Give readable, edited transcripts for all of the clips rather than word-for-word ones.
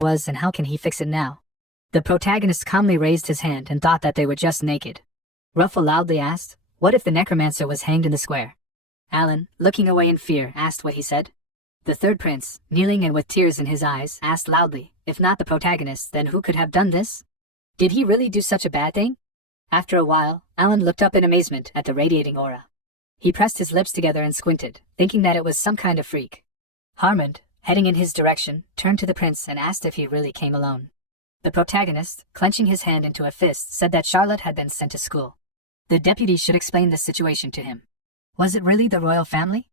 was and how can he fix it now? The protagonist calmly raised his hand and thought that they were just naked. Ruffle loudly asked, what if the necromancer was hanged in the square? Alan, looking away in fear, asked what he said. The third prince, kneeling and with tears in his eyes, asked loudly, if not the protagonist, then who could have done this? Did he really do such a bad thing? After a while, Alan looked up in amazement at the radiating aura. He pressed his lips together and squinted, thinking that it was some kind of freak. Harmond, heading in his direction, turned to the prince and asked if he really came alone. The protagonist, clenching his hand into a fist, said that Charlotte had been sent to school. The deputy should explain this situation to him. Was it really the royal family?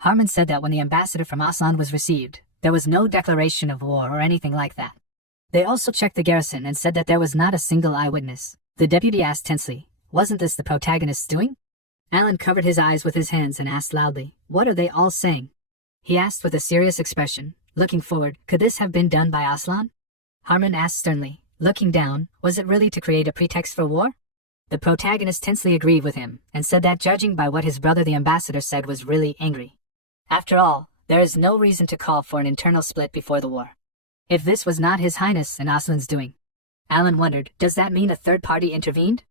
Harmond said that when the ambassador from Aslan was received, there was no declaration of war or anything like that. They also checked the garrison and said that there was not a single eyewitness. The deputy asked tensely, wasn't this the protagonist's doing? Alan covered his eyes with his hands and asked loudly, what are they all saying? He asked with a serious expression, looking forward, could this have been done by Aslan? Harmond asked sternly, looking down, was it really to create a pretext for war? The protagonist tensely agreed with him, and said that judging by what his brother the ambassador said was really angry. After all, there is no reason to call for an internal split before the war. If this was not His Highness and Aslan's doing. Alan wondered, does that mean a third party intervened?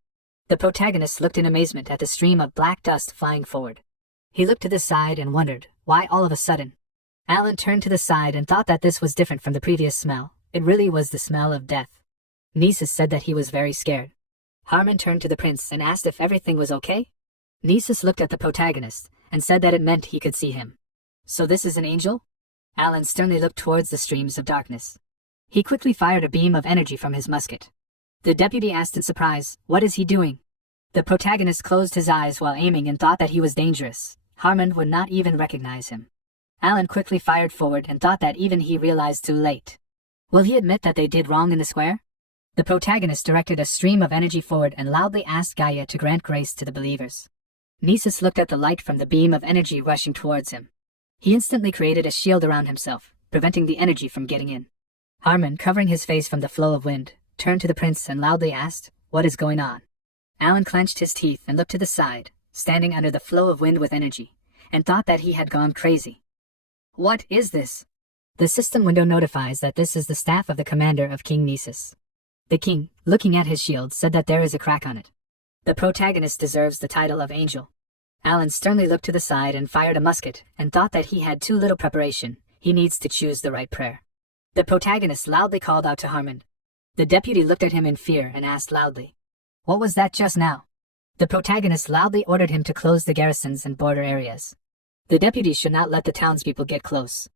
The protagonist looked in amazement at the stream of black dust flying forward. He looked to the side and wondered, why all of a sudden? Alan turned to the side and thought that this was different from the previous smell. It really was the smell of death. Nisus said that he was very scared. Harmon turned to the prince and asked if everything was okay. Nisus looked at the protagonist and said that it meant he could see him. So this is an angel? Alan sternly looked towards the streams of darkness. He quickly fired a beam of energy from his musket. The deputy asked in surprise, what is he doing? The protagonist closed his eyes while aiming and thought that he was dangerous. Harmon would not even recognize him. Alan quickly fired forward and thought that even he realized too late. Will he admit that they did wrong in the square? The protagonist directed a stream of energy forward and loudly asked Gaia to grant grace to the believers. Nisus looked at the light from the beam of energy rushing towards him. He instantly created a shield around himself, preventing the energy from getting in. Harmon, covering his face from the flow of wind, turned to the prince and loudly asked, what is going on? Alan clenched his teeth and looked to the side, standing under the flow of wind with energy, and thought that he had gone crazy. What is this? The system window notifies that this is the staff of the commander of King Nisus. The king, looking at his shield, said that there is a crack on it. The protagonist deserves the title of angel. Alan sternly looked to the side and fired a musket, and thought that he had too little preparation. He needs to choose the right prayer. The protagonist loudly called out to Harmon. The deputy looked at him in fear and asked loudly, what was that just now? The protagonist loudly ordered him to close the garrisons and border areas. The deputy should not let the townspeople get close.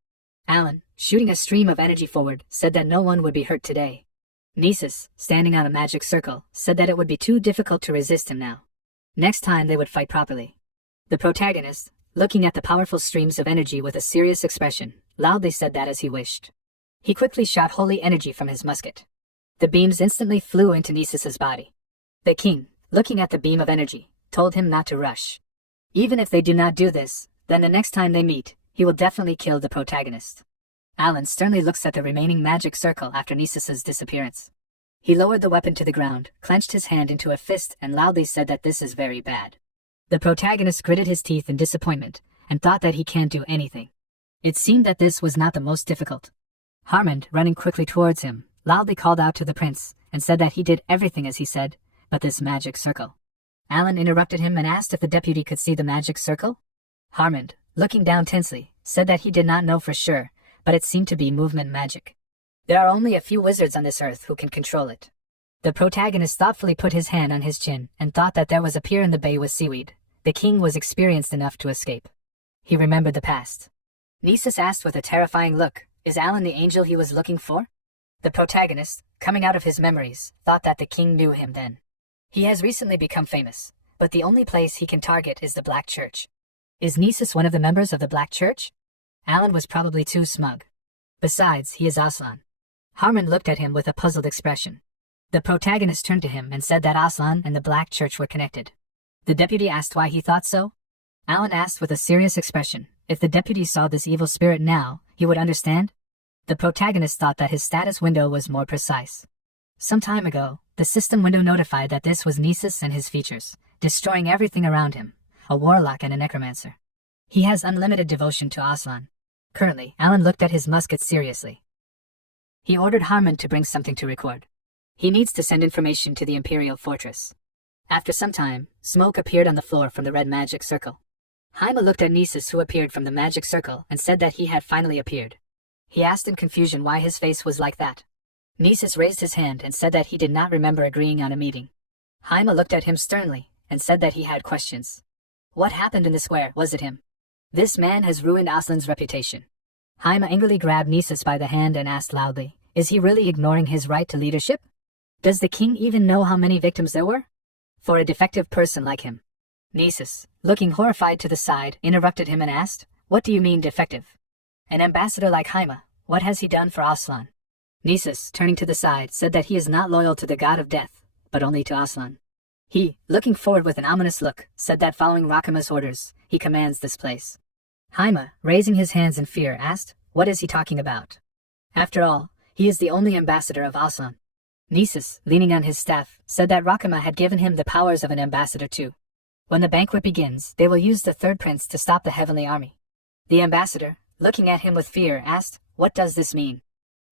Alan, shooting a stream of energy forward, said that no one would be hurt today. Nisus, standing on a magic circle, said that it would be too difficult to resist him now. Next time they would fight properly. The protagonist, looking at the powerful streams of energy with a serious expression, loudly said that as he wished. He quickly shot holy energy from his musket. The beams instantly flew into Nisus's body. The king, looking at the beam of energy, told him not to rush. Even if they do not do this, then the next time they meet, he will definitely kill the protagonist. Alan sternly looks at the remaining magic circle after Nisus's disappearance. He lowered the weapon to the ground, clenched his hand into a fist, and loudly said that this is very bad. The protagonist gritted his teeth in disappointment, and thought that he can't do anything. It seemed that this was not the most difficult. Harmond, running quickly towards him, loudly called out to the prince, and said that he did everything as he said, but this magic circle. Alan interrupted him and asked if the deputy could see the magic circle. Harmond, looking down tensely, said that he did not know for sure, but it seemed to be movement magic. There are only a few wizards on this earth who can control it. The protagonist thoughtfully put his hand on his chin and thought that there was a pier in the bay with seaweed. The king was experienced enough to escape. He remembered the past. Nisus asked with a terrifying look, is Alan the angel he was looking for? The protagonist, coming out of his memories, thought that the king knew him then. He has recently become famous, but the only place he can target is the Black Church. Is Nisus one of the members of the Black Church? Alan was probably too smug. Besides, he is Aslan. Harmon looked at him with a puzzled expression. The protagonist turned to him and said that Aslan and the Black Church were connected. The deputy asked why he thought so. Alan asked with a serious expression, if the deputy saw this evil spirit now, he would understand. The protagonist thought that his status window was more precise. Some time ago, the system window notified that this was Nisus and his features, destroying everything around him, a warlock and a necromancer. He has unlimited devotion to Aslan. Currently, Alan looked at his musket seriously. He ordered Harmon to bring something to record. He needs to send information to the Imperial Fortress. After some time, smoke appeared on the floor from the red magic circle. Haima looked at Nisus, who appeared from the magic circle, and said that he had finally appeared. He asked in confusion why his face was like that. Nisus raised his hand and said that he did not remember agreeing on a meeting. Haima looked at him sternly and said that he had questions. What happened in the square? Was it him? This man has ruined Aslan's reputation. Haima angrily grabbed Nisus by the hand and asked loudly, is he really ignoring his right to leadership? Does the king even know how many victims there were? For a defective person like him. Nisus, looking horrified to the side, interrupted him and asked, what do you mean defective? An ambassador like Haima, what has he done for Aslan? Nisus, turning to the side, said that he is not loyal to the god of death, but only to Aslan. He, looking forward with an ominous look, said that following Rakama's orders, he commands this place. Haima, raising his hands in fear, asked, what is he talking about? After all, he is the only ambassador of Aslan. Nisus, leaning on his staff, said that Rakama had given him the powers of an ambassador too. When the banquet begins, they will use the third prince to stop the heavenly army. The ambassador, looking at him with fear, asked, what does this mean?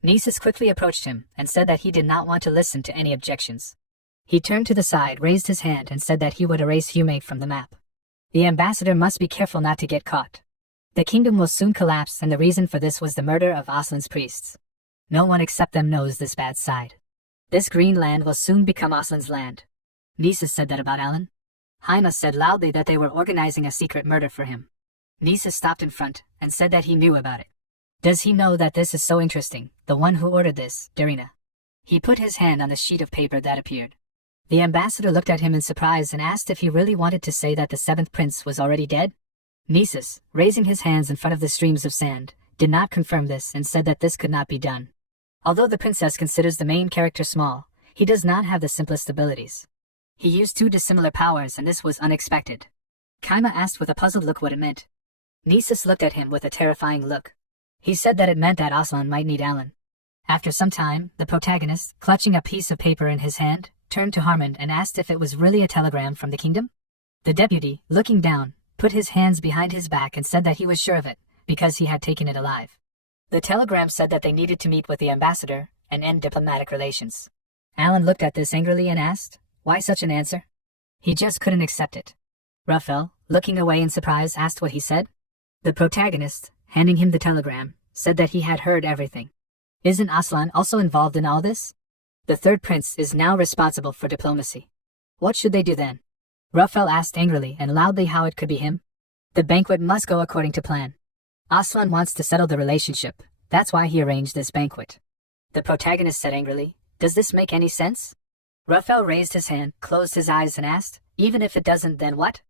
Nisus quickly approached him and said that he did not want to listen to any objections. He turned to the side, raised his hand, and said that he would erase Humate from the map. The ambassador must be careful not to get caught. The kingdom will soon collapse, and the reason for this was the murder of Aslan's priests. No one except them knows this bad side. This green land will soon become Aslan's land. Nisus said that about Alan. Haima said loudly that they were organizing a secret murder for him. Nisus stopped in front and said that he knew about it. Does he know that this is so interesting, the one who ordered this, Darina? He put his hand on the sheet of paper that appeared. The ambassador looked at him in surprise and asked if he really wanted to say that the seventh prince was already dead. Nisus, raising his hands in front of the streams of sand, did not confirm this and said that this could not be done. Although the princess considers the main character small, he does not have the simplest abilities. He used two dissimilar powers, and this was unexpected. Kaima asked with a puzzled look what it meant. Nisus looked at him with a terrifying look. He said that it meant that Aslan might need Alan. After some time, the protagonist, clutching a piece of paper in his hand, turned to Harmon and asked if it was really a telegram from the kingdom. The deputy, looking down, put his hands behind his back and said that he was sure of it, because he had taken it alive. The telegram said that they needed to meet with the ambassador and end diplomatic relations. Alan looked at this angrily and asked, why such an answer? He just couldn't accept it. Raphael, looking away in surprise, asked what he said. The protagonist, handing him the telegram, said that he had heard everything. Isn't Aslan also involved in all this? The third prince is now responsible for diplomacy. What should they do then? Raphael asked angrily and loudly how it could be him. The banquet must go according to plan. Aslan wants to settle the relationship, that's why he arranged this banquet. The protagonist said angrily, does this make any sense? Raphael raised his hand, closed his eyes and asked, even if it doesn't, then what?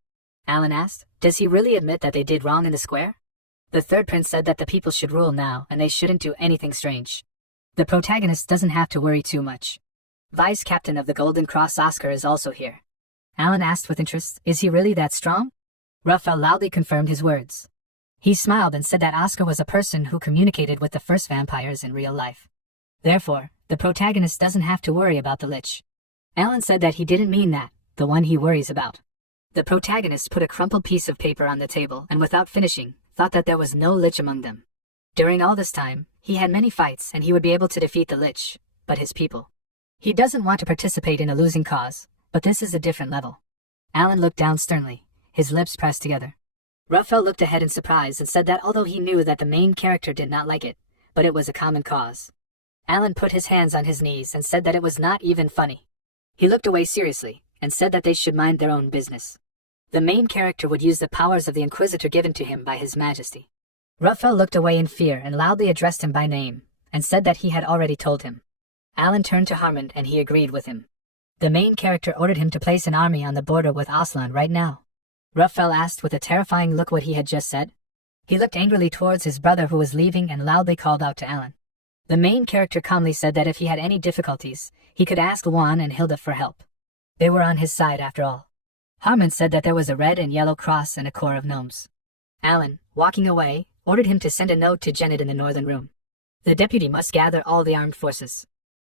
Alan asked, does he really admit that they did wrong in the square? The third prince said that the people should rule now and they shouldn't do anything strange. The protagonist doesn't have to worry too much. Vice Captain of the Golden Cross Oscar is also here. Alan asked with interest, is he really that strong? Raphael loudly confirmed his words. He smiled and said that Oscar was a person who communicated with the first vampires in real life. Therefore, the protagonist doesn't have to worry about the Lich. Alan said that he didn't mean that, the one he worries about. The protagonist put a crumpled piece of paper on the table and without finishing, thought that there was no Lich among them. During all this time, he had many fights and he would be able to defeat the Lich, but his people. He doesn't want to participate in a losing cause, but this is a different level. Alan looked down sternly, his lips pressed together. Raphael looked ahead in surprise and said that although he knew that the main character did not like it, but it was a common cause. Alan put his hands on his knees and said that it was not even funny. He looked away seriously and said that they should mind their own business. The main character would use the powers of the Inquisitor given to him by His Majesty. Raphael looked away in fear and loudly addressed him by name, and said that he had already told him. Alan turned to Harmon and he agreed with him. The main character ordered him to place an army on the border with Aslan right now. Raphael asked with a terrifying look what he had just said. He looked angrily towards his brother who was leaving and loudly called out to Alan. The main character calmly said that if he had any difficulties, he could ask Juan and Hilda for help. They were on his side after all. Harmon said that there was a red and yellow cross and a corps of gnomes. Alan, walking away, ordered him to send a note to Janet in the northern room. The deputy must gather all the armed forces.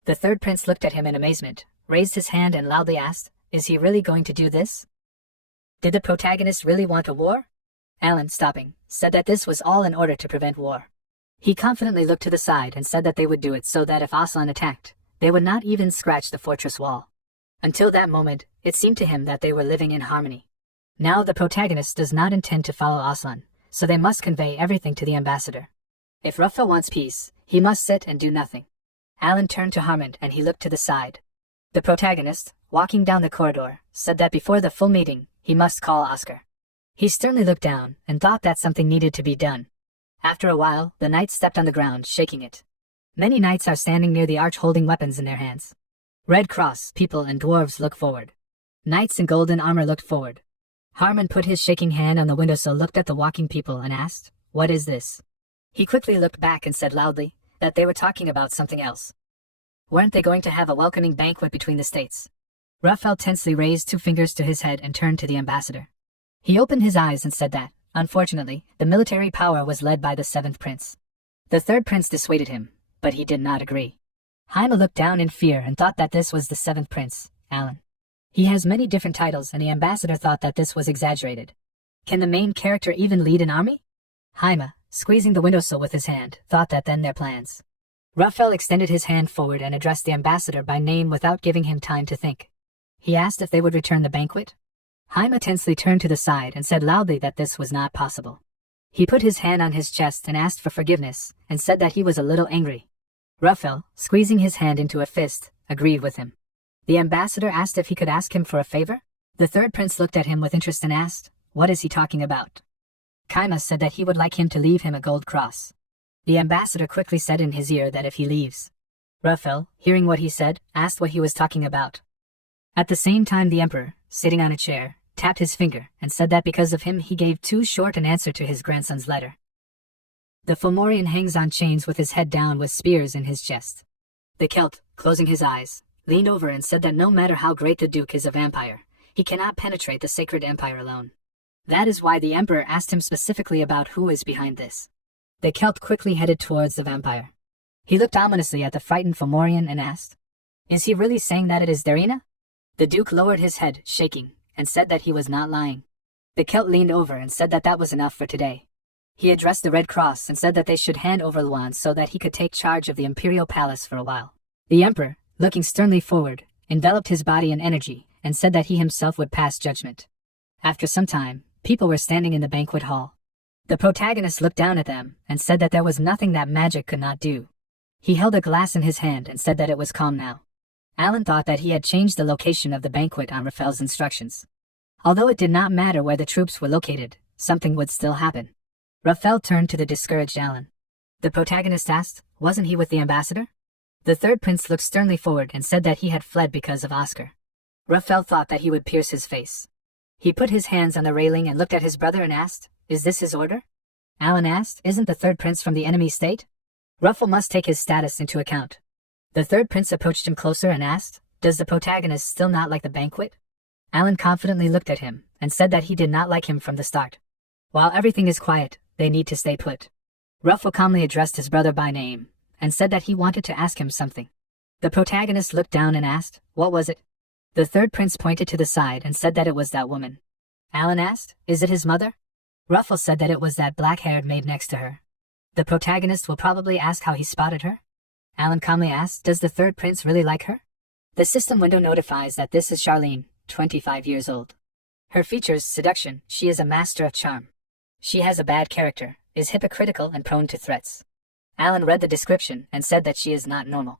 The third prince looked at him in amazement, raised his hand and loudly asked, is he really going to do this? Did the protagonist really want a war? Alan, stopping, said that this was all in order to prevent war. He confidently looked to the side and said that they would do it so that if Aslan attacked, they would not even scratch the fortress wall. Until that moment, it seemed to him that they were living in harmony. Now the protagonist does not intend to follow Aslan, so they must convey everything to the ambassador. If Raphael wants peace, he must sit and do nothing. Alan turned to Harmond and he looked to the side. The protagonist, walking down the corridor, said that before the full meeting, he must call Oscar. He sternly looked down and thought that something needed to be done. After a while, the knight stepped on the ground, shaking it. Many knights are standing near the arch holding weapons in their hands. Red Cross, people and dwarves look forward. Knights in golden armor looked forward. Harmon put his shaking hand on the windowsill, looked at the walking people and asked, "What is this?" He quickly looked back and said loudly that they were talking about something else. Weren't they going to have a welcoming banquet between the states? Raphael tensely raised 2 fingers to his head and turned to the ambassador. He opened his eyes and said that, unfortunately, the military power was led by the 7th prince. The 3rd prince dissuaded him, but he did not agree. Jaime looked down in fear and thought that this was the 7th prince, Alan. He has many different titles and the ambassador thought that this was exaggerated. Can the main character even lead an army? Jaime, squeezing the windowsill with his hand, thought that then their plans. Raphael extended his hand forward and addressed the ambassador by name without giving him time to think. He asked if they would return the banquet. Jaime tensely turned to the side and said loudly that this was not possible. He put his hand on his chest and asked for forgiveness, and said that he was a little angry. Raphael, squeezing his hand into a fist, agreed with him. The ambassador asked if he could ask him for a favor. The 3rd prince looked at him with interest and asked, "What is he talking about?" Jaime said that he would like him to leave him a gold cross. The ambassador quickly said in his ear that if he leaves. Raphael, hearing what he said, asked what he was talking about. At the same time the emperor, sitting on a chair, tapped his finger and said that because of him he gave too short an answer to his grandson's letter. The Fomorian hangs on chains with his head down with spears in his chest. The Celt, closing his eyes, leaned over and said that no matter how great the Duke is a vampire, he cannot penetrate the sacred empire alone. That is why the emperor asked him specifically about who is behind this. The Celt quickly headed towards the vampire. He looked ominously at the frightened Fomorian and asked, "Is he really saying that it is Darina?" The Duke lowered his head, shaking, and said that he was not lying. The Celt leaned over and said that that was enough for today. He addressed the Red Cross and said that they should hand over Luan so that he could take charge of the imperial palace for a while. The emperor, looking sternly forward, enveloped his body in energy and said that he himself would pass judgment. After some time, people were standing in the banquet hall. The protagonist looked down at them and said that there was nothing that magic could not do. He held a glass in his hand and said that it was calm now. Alan thought that he had changed the location of the banquet on Raphael's instructions. Although it did not matter where the troops were located, something would still happen. Raphael turned to the discouraged Alan. The protagonist asked, wasn't he with the ambassador? The 3rd prince looked sternly forward and said that he had fled because of Oscar. Raphael thought that he would pierce his face. He put his hands on the railing and looked at his brother and asked, "Is this his order?" Alan asked, "Isn't the 3rd prince from the enemy state?" Raphael must take his status into account. The 3rd prince approached him closer and asked, "Does the protagonist still not like the banquet?" Alan confidently looked at him and said that he did not like him from the start. While everything is quiet, they need to stay put. Raphael calmly addressed his brother by name and said that he wanted to ask him something. The protagonist looked down and asked, "What was it?" The 3rd prince pointed to the side and said that it was that woman. Alan asked, "Is it his mother?" Raphael said that it was that black-haired maid next to her. The protagonist will probably ask how he spotted her. Alan calmly asked, "Does the 3rd prince really like her?" The system window notifies that this is Charlene, 25 years old. Her features, seduction, she is a master of charm. She has a bad character, is hypocritical and prone to threats. Alan read the description and said that she is not normal.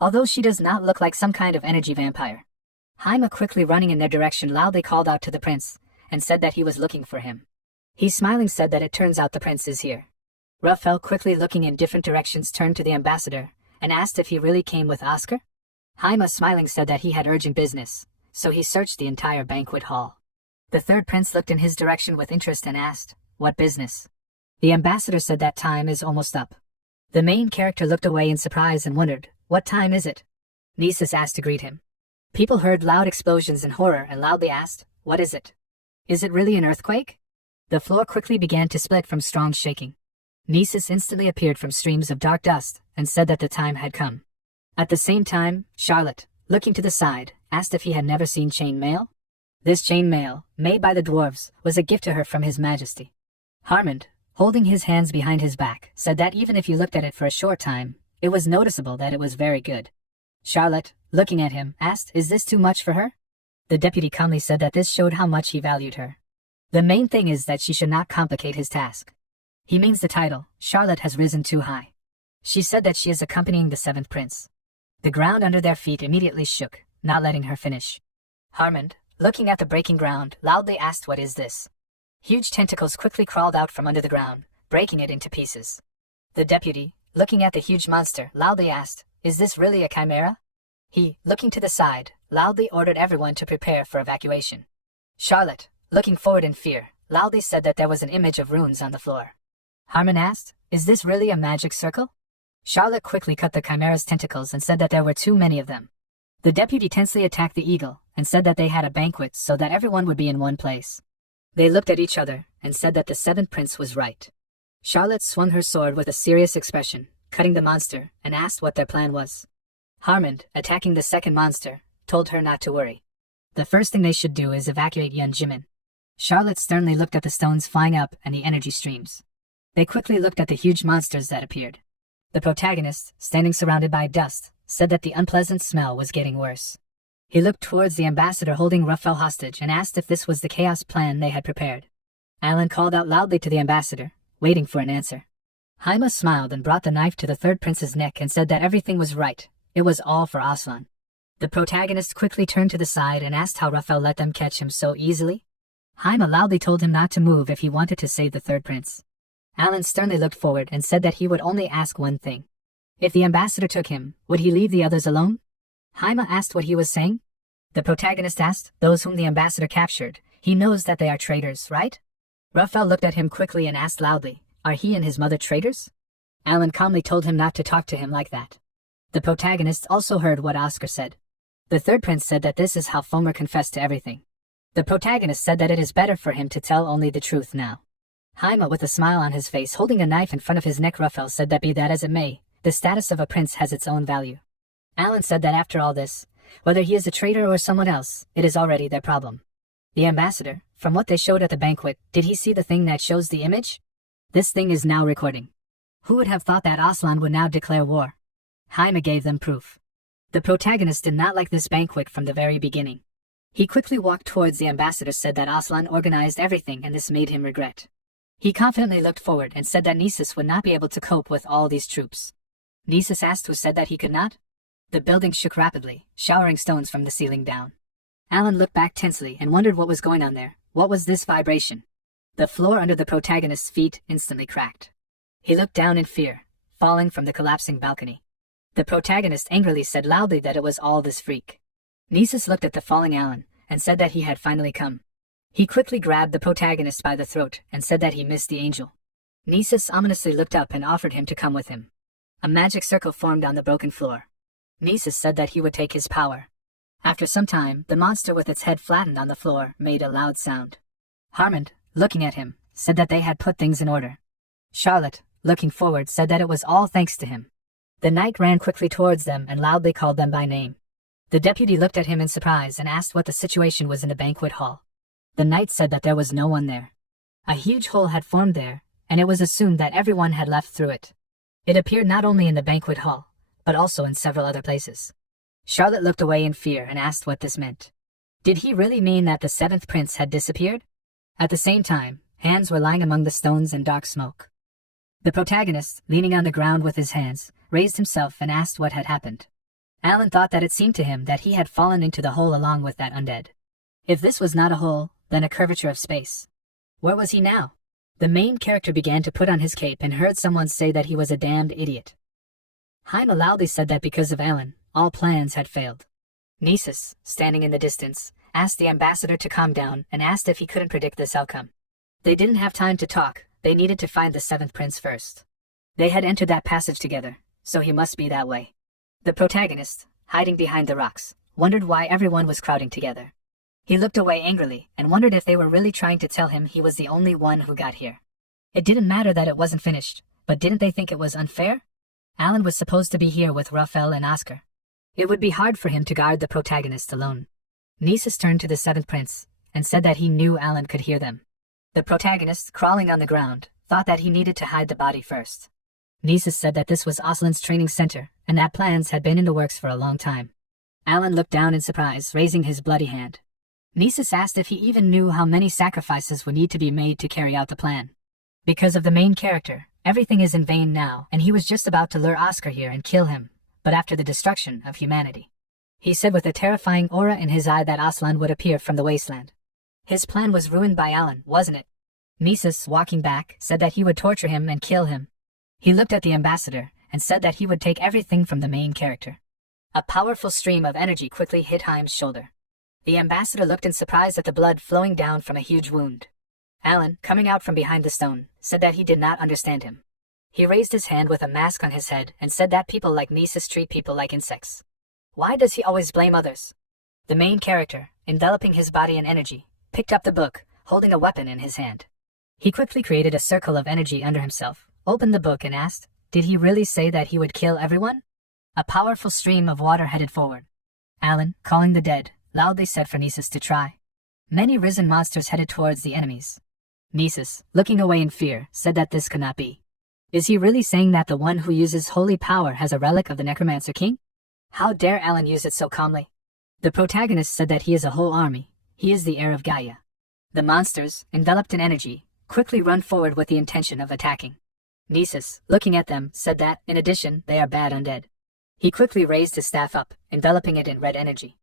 Although she does not look like some kind of energy vampire. Jaime, quickly running in their direction, loudly called out to the prince and said that he was looking for him. He smiling said that it turns out the prince is here. Raphael, quickly looking in different directions, turned to the ambassador and asked if he really came with Oscar. Jaime, smiling, said that he had urgent business, so he searched the entire banquet hall. The 3rd prince looked in his direction with interest and asked, "What business?" The ambassador said that time is almost up. The main character looked away in surprise and wondered, "What time is it?" Nisus asked to greet him. People heard loud explosions in horror and loudly asked, "What is it? Is it really an earthquake?" The floor quickly began to split from strong shaking. Nisus instantly appeared from streams of dark dust and said that the time had come. At the same time, Charlotte, looking to the side, asked if he had never seen chain mail. This chain mail, made by the dwarves, was a gift to her from His Majesty. Harmond, holding his hands behind his back, said that even if you looked at it for a short time, it was noticeable that it was very good. Charlotte, looking at him, asked, "Is this too much for her?" The deputy calmly said that this showed how much he valued her. The main thing is that she should not complicate his task. He means the title. Charlotte has risen too high. She said that she is accompanying the seventh prince. The ground under their feet immediately shook, not letting her finish. Harmond, looking at the breaking ground, loudly asked, "What is this?" Huge tentacles quickly crawled out from under the ground, breaking it into pieces. The deputy, looking at the huge monster, loudly asked, "Is this really a chimera?" He, looking to the side, loudly ordered everyone to prepare for evacuation. Charlotte, looking forward in fear, loudly said that there was an image of runes on the floor. Harmon asked, "Is this really a magic circle?" Charlotte quickly cut the chimera's tentacles and said that there were too many of them. The deputy tensely attacked the eagle and said that they had a banquet so that everyone would be in one place. They looked at each other and said that the seventh prince was right. Charlotte swung her sword with a serious expression, cutting the monster, and asked what their plan was. Harmond, attacking the second monster, told her not to worry. The first thing they should do is evacuate Yun Jimin. Charlotte sternly looked at the stones flying up and the energy streams. They quickly looked at the huge monsters that appeared. The protagonist, standing surrounded by dust, said that the unpleasant smell was getting worse. He looked towards the ambassador holding Raphael hostage and asked if this was the chaos plan they had prepared. Alan called out loudly to the ambassador, waiting for an answer. Haima smiled and brought the knife to the third prince's neck and said that everything was right. It was all for Aslan. The protagonist quickly turned to the side and asked how Raphael let them catch him so easily. Haima loudly told him not to move if he wanted to save the third prince. Alan sternly looked forward and said that he would only ask one thing. If the ambassador took him, would he leave the others alone? Haima asked what he was saying. The protagonist asked, "Those whom the ambassador captured, he knows that they are traitors, right?" Raphael looked at him quickly and asked loudly, "Are he and his mother traitors?" Alan calmly told him not to talk to him like that. The protagonist also heard what Oscar said. The third prince said that this is how Fomer confessed to everything. The protagonist said that it is better for him to tell only the truth now. Haima, with a smile on his face holding a knife in front of his neck, Raphael said that be that as it may, the status of a prince has its own value. Alan said that after all this, whether he is a traitor or someone else, it is already their problem. The ambassador, from what they showed at the banquet, did he see the thing that shows the image? This thing is now recording. Who would have thought that Aslan would now declare war? Haima gave them proof. The protagonist did not like this banquet from the very beginning. He quickly walked towards the ambassador, said that Aslan organized everything and this made him regret. He confidently looked forward and said that Nisus would not be able to cope with all these troops. Nisus asked who said that he could not. The building shook rapidly, showering stones from the ceiling down. Alan looked back tensely and wondered what was going on there. What was this vibration? The floor under the protagonist's feet instantly cracked. He looked down in fear, falling from the collapsing balcony. The protagonist angrily said loudly that it was all this freak. Nisus looked at the falling Alan and said that he had finally come. He quickly grabbed the protagonist by the throat and said that he missed the angel. Nisus ominously looked up and offered him to come with him. A magic circle formed on the broken floor. Nisus said that he would take his power. After some time, the monster with its head flattened on the floor made a loud sound. Harmond, looking at him, said that they had put things in order. Charlotte, looking forward, said that it was all thanks to him. The knight ran quickly towards them and loudly called them by name. The deputy looked at him in surprise and asked what the situation was in the banquet hall. The knight said that there was no one there. A huge hole had formed there, and it was assumed that everyone had left through it. It appeared not only in the banquet hall, but also in several other places. Charlotte looked away in fear and asked what this meant. Did he really mean that the seventh prince had disappeared? At the same time, hands were lying among the stones and dark smoke. The protagonist, leaning on the ground with his hands, raised himself and asked what had happened. Alan thought that it seemed to him that he had fallen into the hole along with that undead. If this was not a hole, then a curvature of space. Where was he now? The main character began to put on his cape and heard someone say that he was a damned idiot. Haima loudly said that because of Alan, all plans had failed. Nisus, standing in the distance, asked the ambassador to calm down and asked if he couldn't predict this outcome. They didn't have time to talk, they needed to find the seventh prince first. They had entered that passage together, so he must be that way. The protagonist, hiding behind the rocks, wondered why everyone was crowding together. He looked away angrily and wondered if they were really trying to tell him he was the only one who got here. It didn't matter that it wasn't finished, but didn't they think it was unfair? Alan was supposed to be here with Raphael and Oscar. It would be hard for him to guard the protagonist alone. Nisus turned to the seventh prince and said that he knew Alan could hear them. The protagonist, crawling on the ground, thought that he needed to hide the body first. Nisus said that this was Aslan's training center, and that plans had been in the works for a long time. Alan looked down in surprise, raising his bloody hand. Nisus asked if he even knew how many sacrifices would need to be made to carry out the plan. Because of the main character, everything is in vain now, and he was just about to lure Oscar here and kill him, but after the destruction of humanity. He said with a terrifying aura in his eye that Aslan would appear from the wasteland. His plan was ruined by Alan, wasn't it? Nisus, walking back, said that he would torture him and kill him. He looked at the ambassador and said that he would take everything from the main character. A powerful stream of energy quickly hit Haim's shoulder. The ambassador looked in surprise at the blood flowing down from a huge wound. Alan, coming out from behind the stone, said that he did not understand him. He raised his hand with a mask on his head and said that people like Nisus treat people like insects. Why does he always blame others? The main character, enveloping his body in energy, picked up the book, holding a weapon in his hand. He quickly created a circle of energy under himself, opened the book and asked, did he really say that he would kill everyone? A powerful stream of water headed forward. Alan, calling the dead, loudly said for Nisus to try. Many risen monsters headed towards the enemies. Nisus, looking away in fear, said that this could not be. Is he really saying that the one who uses holy power has a relic of the Necromancer King? How dare Alan use it so calmly? The protagonist said that he is a whole army. He is the heir of Gaia. The monsters, enveloped in energy, quickly run forward with the intention of attacking. Nisus, looking at them, said that, in addition, they are bad undead. He quickly raised his staff up, enveloping it in red energy.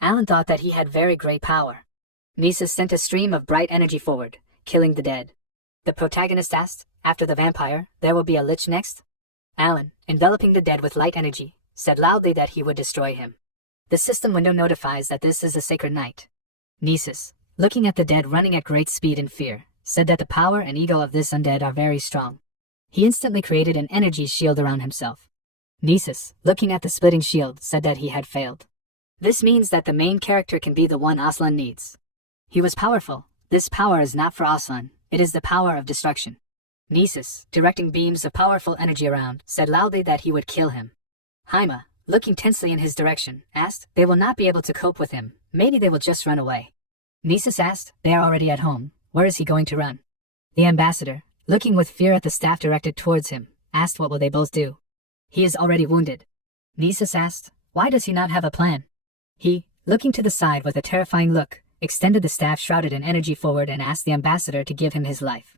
Alan thought that he had very great power. Nisus sent a stream of bright energy forward, killing the dead. The protagonist asked, after the vampire, there will be a lich next? Alan, enveloping the dead with light energy, said loudly that he would destroy him. The system window notifies that this is a sacred night. Nisus, looking at the dead running at great speed and fear, said that the power and ego of this undead are very strong. He instantly created an energy shield around himself. Nisus, looking at the splitting shield, said that he had failed. This means that the main character can be the one Aslan needs. He was powerful. This power is not for Aslan, it is the power of destruction. Nisus, directing beams of powerful energy around, said loudly that he would kill him. Haima, looking tensely in his direction, asked, they will not be able to cope with him, maybe they will just run away. Nisus asked, they are already at home, where is he going to run? The ambassador, looking with fear at the staff directed towards him, asked what will they both do? He is already wounded. Nisus asked, why does he not have a plan? He, looking to the side with a terrifying look, extended the staff shrouded in energy forward and asked the ambassador to give him his life.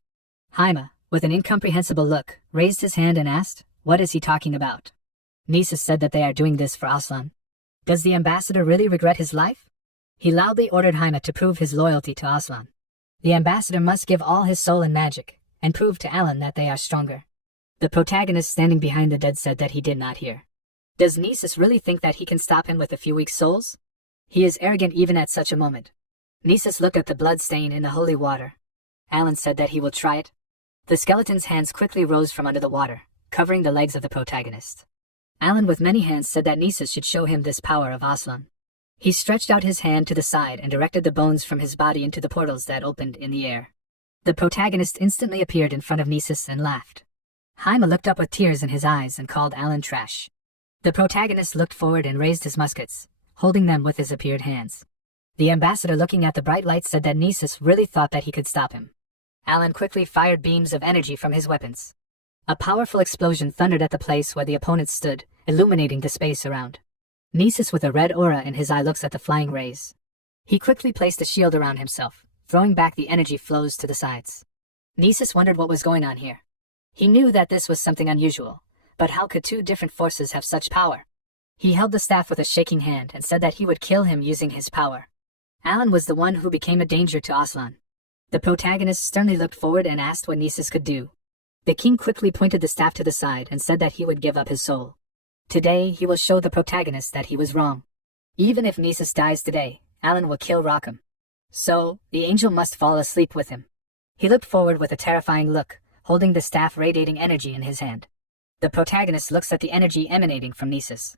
Haima, with an incomprehensible look, raised his hand and asked, what is he talking about? Nisus said that they are doing this for Aslan. Does the ambassador really regret his life? He loudly ordered Haima to prove his loyalty to Aslan. The ambassador must give all his soul and magic, and prove to Alan that they are stronger. The protagonist standing behind the dead said that he did not hear. Does Nisus really think that he can stop him with a few weak souls? He is arrogant even at such a moment. Nisus looked at the blood stain in the holy water. Alan said that he will try it. The skeleton's hands quickly rose from under the water, covering the legs of the protagonist. Alan with many hands said that Nisus should show him this power of Aslan. He stretched out his hand to the side and directed the bones from his body into the portals that opened in the air. The protagonist instantly appeared in front of Nisus and laughed. Haima looked up with tears in his eyes and called Alan trash. The protagonist looked forward and raised his muskets, holding them with his appeared hands. The ambassador looking at the bright light said that Nisus really thought that he could stop him. Alan quickly fired beams of energy from his weapons. A powerful explosion thundered at the place where the opponent stood, illuminating the space around. Nisus with a red aura in his eye looks at the flying rays. He quickly placed a shield around himself, throwing back the energy flows to the sides. Nisus wondered what was going on here. He knew that this was something unusual, but how could two different forces have such power? He held the staff with a shaking hand and said that he would kill him using his power. Alan was the one who became a danger to Aslan. The protagonist sternly looked forward and asked what Nisus could do. The king quickly pointed the staff to the side and said that he would give up his soul. Today he will show the protagonist that he was wrong. Even if Nisus dies today, Alan will kill Rackham. So, the angel must fall asleep with him. He looked forward with a terrifying look, holding the staff radiating energy in his hand. The protagonist looks at the energy emanating from Nisus.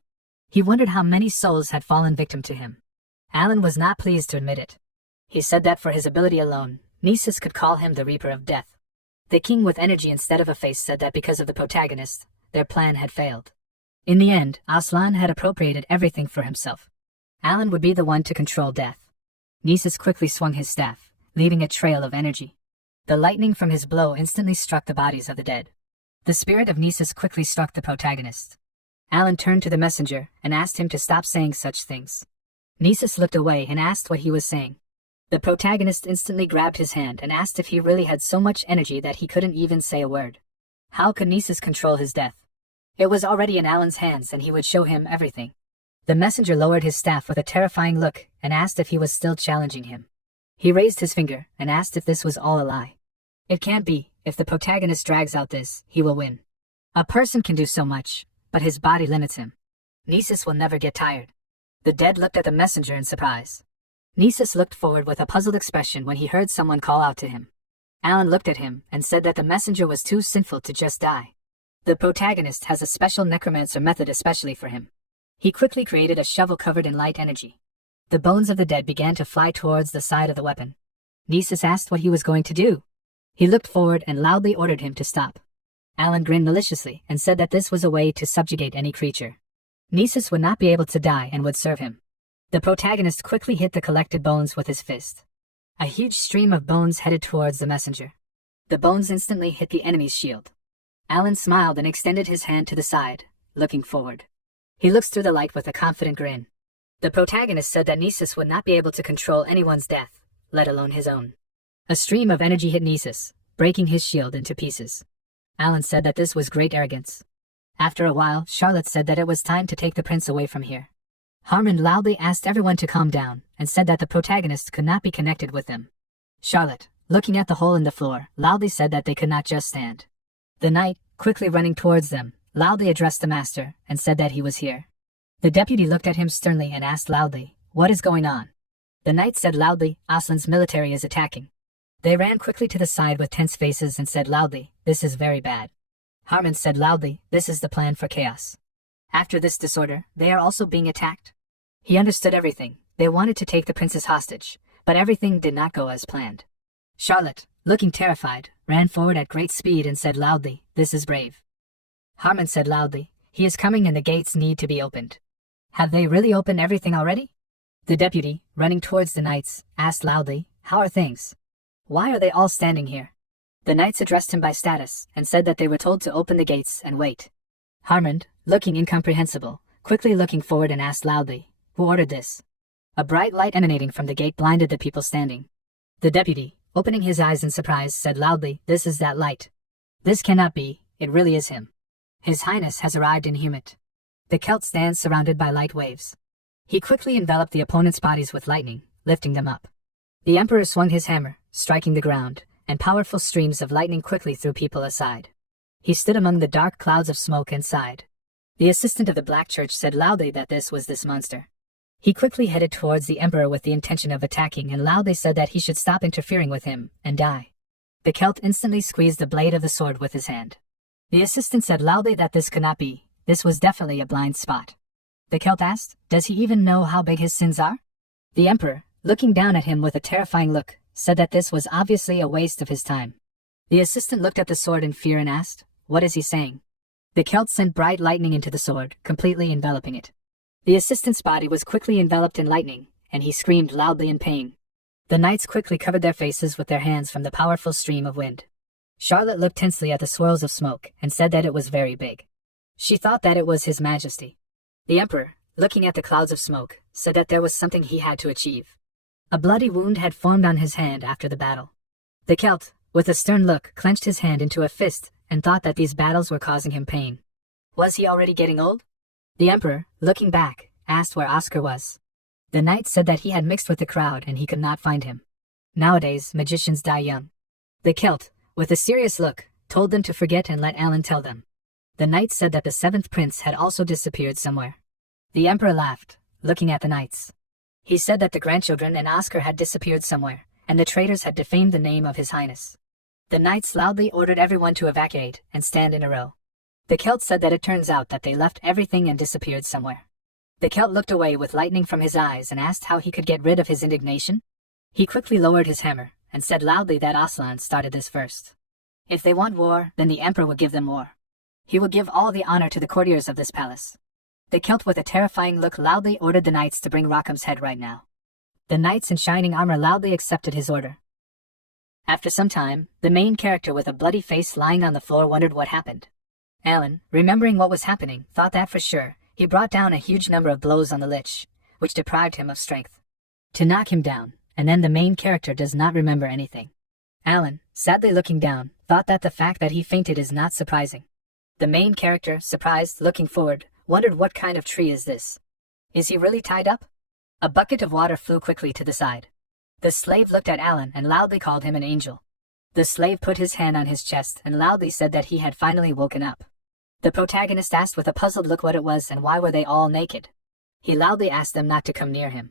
He wondered how many souls had fallen victim to him. Alan was not pleased to admit it. He said that for his ability alone, Nisus could call him the Reaper of Death. The king with energy instead of a face said that because of the protagonist, their plan had failed. In the end, Aslan had appropriated everything for himself. Alan would be the one to control death. Nisus quickly swung his staff, leaving a trail of energy. The lightning from his blow instantly struck the bodies of the dead. The spirit of Nisus quickly struck the protagonist. Alan turned to the messenger and asked him to stop saying such things. Nisus looked away and asked what he was saying. The protagonist instantly grabbed his hand and asked if he really had so much energy that he couldn't even say a word. How could Nisus control his death? It was already in Alan's hands and he would show him everything. The messenger lowered his staff with a terrifying look and asked if he was still challenging him. He raised his finger and asked if this was all a lie. It can't be. If the protagonist drags out this, he will win. A person can do so much, but his body limits him. Nisus will never get tired. The dead looked at the messenger in surprise. Nisus looked forward with a puzzled expression when he heard someone call out to him. Alan looked at him and said that the messenger was too sinful to just die. The protagonist has a special necromancer method especially for him. He quickly created a shovel covered in light energy. The bones of the dead began to fly towards the side of the weapon. Nisus asked what he was going to do. He looked forward and loudly ordered him to stop. Alan grinned maliciously and said that this was a way to subjugate any creature. Nisus would not be able to die and would serve him. The protagonist quickly hit the collected bones with his fist. A huge stream of bones headed towards the messenger. The bones instantly hit the enemy's shield. Alan smiled and extended his hand to the side, looking forward. He looks through the light with a confident grin. The protagonist said that Nisus would not be able to control anyone's death, let alone his own. A stream of energy hit Nisus, breaking his shield into pieces. Alan said that this was great arrogance. After a while, Charlotte said that it was time to take the prince away from here. Harmon loudly asked everyone to calm down and said that the protagonist could not be connected with them. Charlotte, looking at the hole in the floor, loudly said that they could not just stand. The knight, quickly running towards them, loudly addressed the master and said that he was here. The deputy looked at him sternly and asked loudly, "What is going on?" The knight said loudly, "Aslan's military is attacking." They ran quickly to the side with tense faces and said loudly, "This is very bad." Harmon said loudly, "This is the plan for chaos. After this disorder, they are also being attacked." He understood everything. They wanted to take the princess hostage, but everything did not go as planned. Charlotte, looking terrified, ran forward at great speed and said loudly, "This is brave." Harmon said loudly, "He is coming and the gates need to be opened." Have they really opened everything already? The deputy, running towards the knights, asked loudly, "How are things? Why are they all standing here?" The knights addressed him by status and said that they were told to open the gates and wait. Harmon, looking incomprehensible, quickly looking forward and asked loudly, "Who ordered this?" A bright light emanating from the gate blinded the people standing. The deputy, opening his eyes in surprise, said loudly, "This is that light. This cannot be, it really is him. His Highness has arrived in Humit." The Celt stands surrounded by light waves. He quickly enveloped the opponent's bodies with lightning, lifting them up. The Emperor swung his hammer, striking the ground, and powerful streams of lightning quickly threw people aside. He stood among the dark clouds of smoke and sighed. The assistant of the Black Church said loudly that this was this monster. He quickly headed towards the Emperor with the intention of attacking and loudly said that he should stop interfering with him and die. The Celt instantly squeezed the blade of the sword with his hand. The assistant said loudly that this could not be. This was definitely a blind spot. The Celt asked, "Does he even know how big his sins are?" The Emperor, looking down at him with a terrifying look, said that this was obviously a waste of his time. The assistant looked at the sword in fear and asked, "What is he saying?" The Celt sent bright lightning into the sword, completely enveloping it. The assistant's body was quickly enveloped in lightning, and he screamed loudly in pain. The knights quickly covered their faces with their hands from the powerful stream of wind. Charlotte looked tensely at the swirls of smoke and said that it was very big. She thought that it was His Majesty. The Emperor, looking at the clouds of smoke, said that there was something he had to achieve. A bloody wound had formed on his hand after the battle. The Celt, with a stern look, clenched his hand into a fist and thought that these battles were causing him pain. Was he already getting old? The Emperor, looking back, asked where Oscar was. The knight said that he had mixed with the crowd and he could not find him. Nowadays, magicians die young. The Celt, with a serious look, told them to forget and let Alan tell them. The knight said that the seventh prince had also disappeared somewhere. The Emperor laughed, looking at the knights. He said that the grandchildren and Oscar had disappeared somewhere, and the traitors had defamed the name of His Highness. The knights loudly ordered everyone to evacuate and stand in a row. The Celt said that it turns out that they left everything and disappeared somewhere. The Celt looked away with lightning from his eyes and asked how he could get rid of his indignation. He quickly lowered his hammer and said loudly that Aslan started this first. If they want war, then the Emperor will give them war. He will give all the honor to the courtiers of this palace. The Celt with a terrifying look loudly ordered the knights to bring Rockham's head right now. The knights in shining armor loudly accepted his order. After some time, the main character with a bloody face lying on the floor wondered what happened. Alan, remembering what was happening, thought that for sure, he brought down a huge number of blows on the lich, which deprived him of strength to knock him down, and then the main character does not remember anything. Alan, sadly looking down, thought that the fact that he fainted is not surprising. The main character, surprised, looking forward, wondered what kind of tree is this? Is he really tied up? A bucket of water flew quickly to the side. The slave looked at Alan and loudly called him an angel. The slave put his hand on his chest and loudly said that he had finally woken up. The protagonist asked with a puzzled look what it was and why were they all naked. He loudly asked them not to come near him.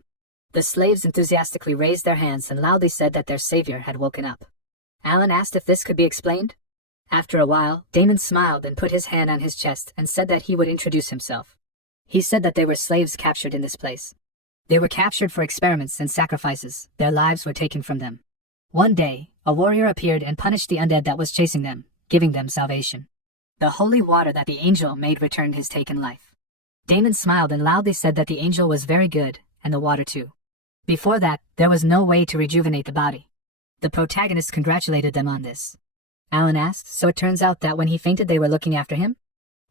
The slaves enthusiastically raised their hands and loudly said that their savior had woken up. Alan asked if this could be explained. After a while, Damon smiled and put his hand on his chest and said that he would introduce himself. He said that they were slaves captured in this place. They were captured for experiments and sacrifices. Their lives were taken from them. One day, a warrior appeared and punished the undead that was chasing them, giving them salvation. The holy water that the angel made returned his taken life. Damon smiled and loudly said that the angel was very good, and the water too. Before that, there was no way to rejuvenate the body. The protagonist congratulated them on this. Alan asked, so it turns out that when he fainted they were looking after him?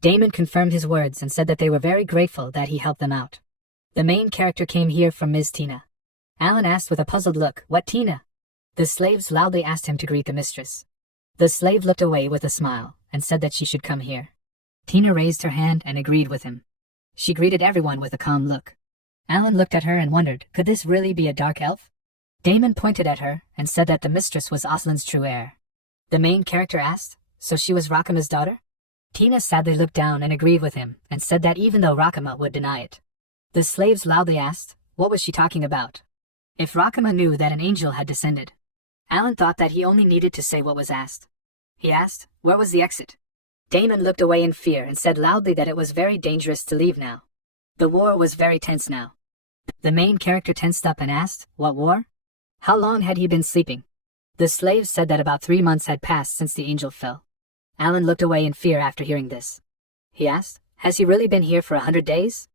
Damon confirmed his words and said that they were very grateful that he helped them out. The main character came here from Ms. Tina. Alan asked with a puzzled look, what Tina? The slaves loudly asked him to greet the mistress. The slave looked away with a smile and said that she should come here. Tina raised her hand and agreed with him. She greeted everyone with a calm look. Alan looked at her and wondered, could this really be a dark elf? Damon pointed at her and said that the mistress was Aslan's true heir. The main character asked, so she was Rakama's daughter? Tina sadly looked down and agreed with him and said that even though Rakama would deny it. The slaves loudly asked, what was she talking about? If Rakama knew that an angel had descended. Alan thought that he only needed to say what was asked. He asked, where was the exit? Damon looked away in fear and said loudly that it was very dangerous to leave now. The war was very tense now. The main character tensed up and asked, what war? How long had he been sleeping? The slaves said that about 3 months had passed since the angel fell. Alan looked away in fear after hearing this. He asked, has he really been here for 100 days?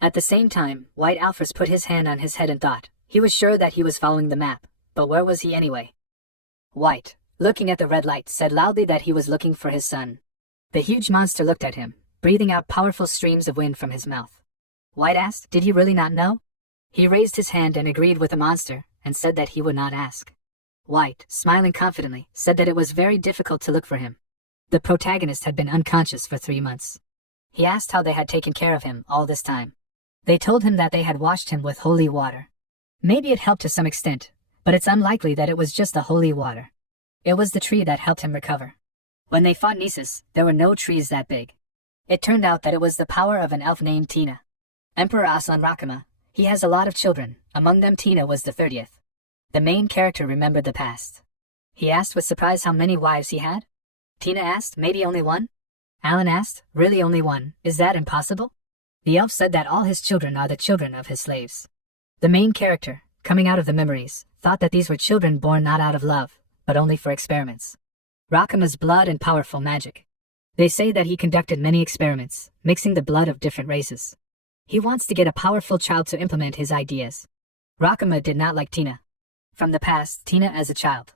At the same time, White Alphys put his hand on his head and thought, he was sure that he was following the map, but where was he anyway? White, looking at the red light, said loudly that he was looking for his son. The huge monster looked at him, breathing out powerful streams of wind from his mouth. White asked, did he really not know? He raised his hand and agreed with the monster, and said that he would not ask. White, smiling confidently, said that it was very difficult to look for him. The protagonist had been unconscious for 3 months. He asked how they had taken care of him all this time. They told him that they had washed him with holy water. Maybe it helped to some extent, but it's unlikely that it was just the holy water. It was the tree that helped him recover. When they fought Nisus, there were no trees that big. It turned out that it was the power of an elf named Tina. Emperor Aslan Rakama, he has a lot of children, among them Tina was the 30th. The main character remembered the past. He asked with surprise how many wives he had. Tina asked, maybe only one? Alan asked, really only one, is that impossible? The elf said that all his children are the children of his slaves. The main character, coming out of the memories, thought that these were children born not out of love, but only for experiments. Rakama's blood and powerful magic. They say that he conducted many experiments, mixing the blood of different races. He wants to get a powerful child to implement his ideas. Rakama did not like Tina. From the past, Tina as a child.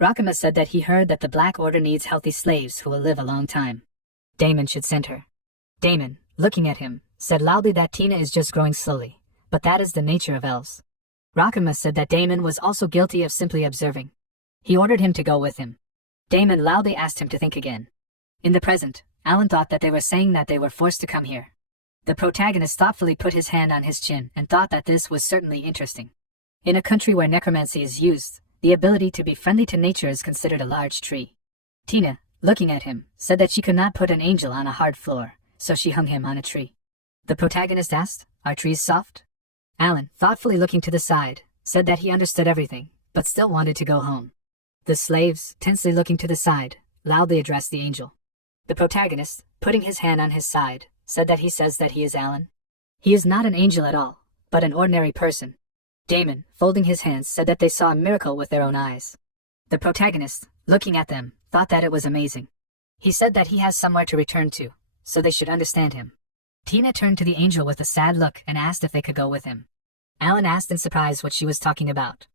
Rakama said that he heard that the Black Order needs healthy slaves who will live a long time. Damon should send her. Damon, looking at him, said loudly that Tina is just growing slowly, but that is the nature of elves. Rakama said that Damon was also guilty of simply observing. He ordered him to go with him. Damon loudly asked him to think again. In the present, Alan thought that they were saying that they were forced to come here. The protagonist thoughtfully put his hand on his chin and thought that this was certainly interesting. In a country where necromancy is used, the ability to be friendly to nature is considered a large tree. Tina, looking at him, said that she could not put an angel on a hard floor, so she hung him on a tree. The protagonist asked, are trees soft? Alan, thoughtfully looking to the side, said that he understood everything, but still wanted to go home. The slaves, tensely looking to the side, loudly addressed the angel. The protagonist, putting his hand on his side, said that he says that he is Alan. He is not an angel at all, but an ordinary person. Damon, folding his hands, said that they saw a miracle with their own eyes. The protagonist, looking at them, thought that it was amazing. He said that he has somewhere to return to, so they should understand him. Tina turned to the angel with a sad look and asked if they could go with him. Alan asked in surprise what she was talking about.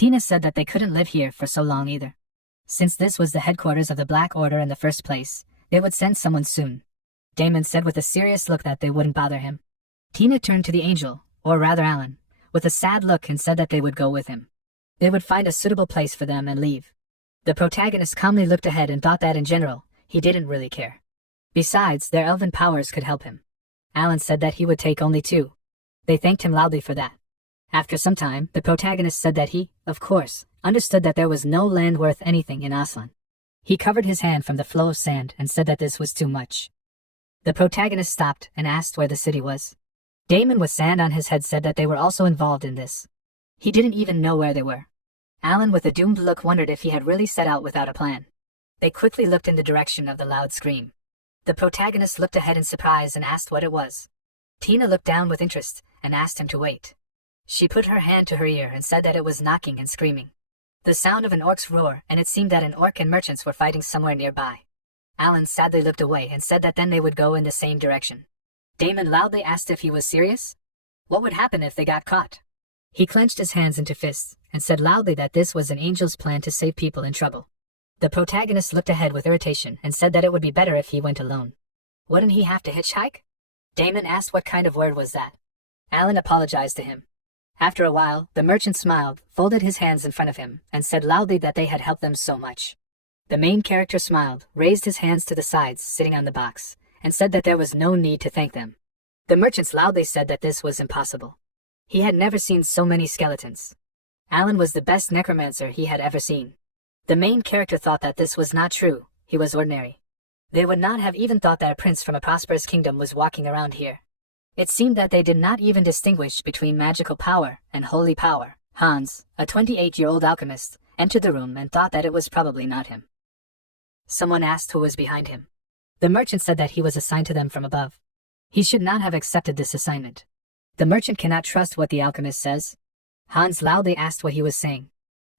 Tina said that they couldn't live here for so long either. Since this was the headquarters of the Black Order in the first place, they would send someone soon. Damon said with a serious look that they wouldn't bother him. Tina turned to the angel, or rather Alan, with a sad look and said that they would go with him. They would find a suitable place for them and leave. The protagonist calmly looked ahead and thought that in general, he didn't really care. Besides, their elven powers could help him. Alan said that he would take only 2. They thanked him loudly for that. After some time, the protagonist said that he, of course, understood that there was no land worth anything in Aslan. He covered his hand from the flow of sand and said that this was too much. The protagonist stopped and asked where the city was. Damon with sand on his head said that they were also involved in this. He didn't even know where they were. Alan with a doomed look wondered if he had really set out without a plan. They quickly looked in the direction of the loud scream. The protagonist looked ahead in surprise and asked what it was. Tina looked down with interest and asked him to wait. She put her hand to her ear and said that it was knocking and screaming. The sound of an orc's roar, and it seemed that an orc and merchants were fighting somewhere nearby. Alan sadly looked away and said that then they would go in the same direction. Damon loudly asked if he was serious. What would happen if they got caught? He clenched his hands into fists and said loudly that this was an angel's plan to save people in trouble. The protagonist looked ahead with irritation and said that it would be better if he went alone. Wouldn't he have to hitchhike? Damon asked what kind of word was that. Alan apologized to him. After a while, the merchant smiled, folded his hands in front of him, and said loudly that they had helped them so much. The main character smiled, raised his hands to the sides, sitting on the box, and said that there was no need to thank them. The merchants loudly said that this was impossible. He had never seen so many skeletons. Alan was the best necromancer he had ever seen. The main character thought that this was not true, he was ordinary. They would not have even thought that a prince from a prosperous kingdom was walking around here. It seemed that they did not even distinguish between magical power and holy power. Hans, a 28-year-old alchemist, entered the room and thought that it was probably not him. Someone asked who was behind him. The merchant said that he was assigned to them from above. He should not have accepted this assignment. The merchant cannot trust what the alchemist says. Hans loudly asked what he was saying.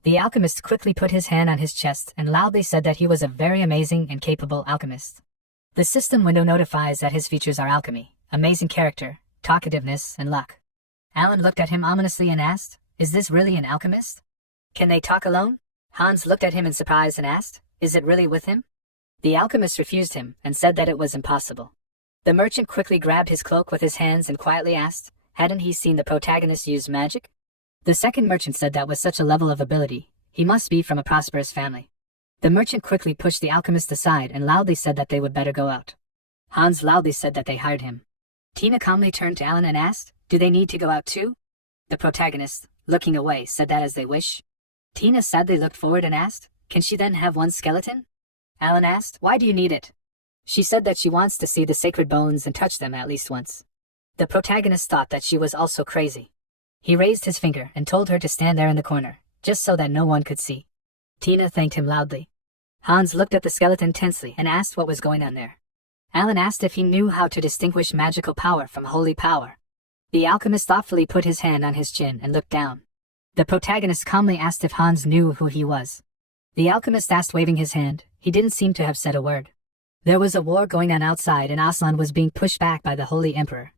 The alchemist quickly put his hand on his chest and loudly said that he was a very amazing and capable alchemist. The system window notifies that his features are alchemy, amazing character, talkativeness, and luck. Alan looked at him ominously and asked, "Is this really an alchemist? Can they talk alone?" Hans looked at him in surprise and asked, "Is it really with him?" The alchemist refused him and said that it was impossible. The merchant quickly grabbed his cloak with his hands and quietly asked, hadn't he seen the protagonist use magic? The second merchant said that with such a level of ability, he must be from a prosperous family. The merchant quickly pushed the alchemist aside and loudly said that they would better go out. Hans loudly said that they hired him. Tina calmly turned to Alan and asked, "Do they need to go out too?" The protagonist, looking away, said that as they wish. Tina sadly looked forward and asked, "Can she then have one skeleton?" Alan asked, "Why do you need it?" She said that she wants to see the sacred bones and touch them at least once. The protagonist thought that she was also crazy. He raised his finger and told her to stand there in the corner, just so that no one could see. Tina thanked him loudly. Hans looked at the skeleton tensely and asked what was going on there. Alan asked if he knew how to distinguish magical power from holy power. The alchemist thoughtfully put his hand on his chin and looked down. The protagonist calmly asked if Hans knew who he was. The alchemist asked, waving his hand. He didn't seem to have said a word. There was a war going on outside and Aslan was being pushed back by the Holy Emperor.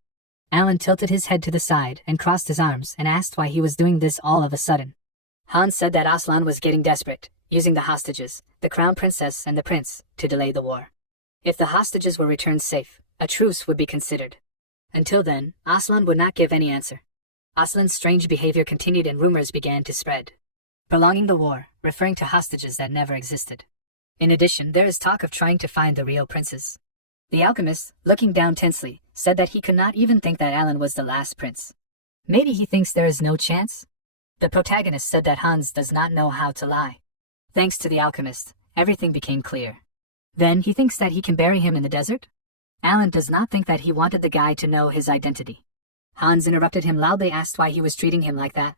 Alan tilted his head to the side and crossed his arms and asked why he was doing this all of a sudden. Hans said that Aslan was getting desperate, using the hostages, the crown princess and the prince, to delay the war. If the hostages were returned safe, a truce would be considered. Until then, Aslan would not give any answer. Aslan's strange behavior continued and rumors began to spread, prolonging the war, referring to hostages that never existed. In addition, there is talk of trying to find the real princes. The alchemist, looking down tensely, said that he could not even think that Alan was the last prince. Maybe he thinks there is no chance? The protagonist said that Hans does not know how to lie. Thanks to the alchemist, everything became clear. Then he thinks that he can bury him in the desert? Alan does not think that he wanted the guy to know his identity. Hans interrupted him, loudly asked why he was treating him like that.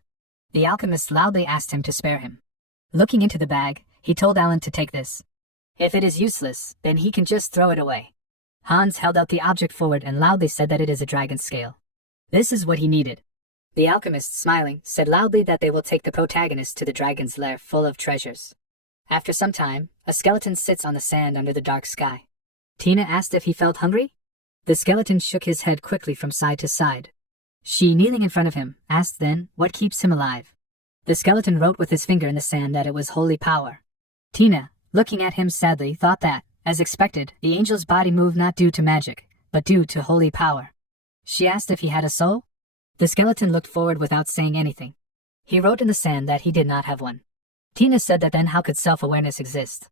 The alchemist loudly asked him to spare him. Looking into the bag, he told Alan to take this. If it is useless, then he can just throw it away. Hans held out the object forward and loudly said that it is a dragon's scale. This is what he needed. The alchemist, smiling, said loudly that they will take the protagonist to the dragon's lair full of treasures. After some time, a skeleton sits on the sand under the dark sky. Tina asked if he felt hungry. The skeleton shook his head quickly from side to side. She, kneeling in front of him, asked then, what keeps him alive? The skeleton wrote with his finger in the sand that it was holy power. Tina, looking at him sadly, thought that, as expected, the angel's body moved not due to magic, but due to holy power. She asked if he had a soul. The skeleton looked forward without saying anything. He wrote in the sand that he did not have one. Tina said that then how could self-awareness exist?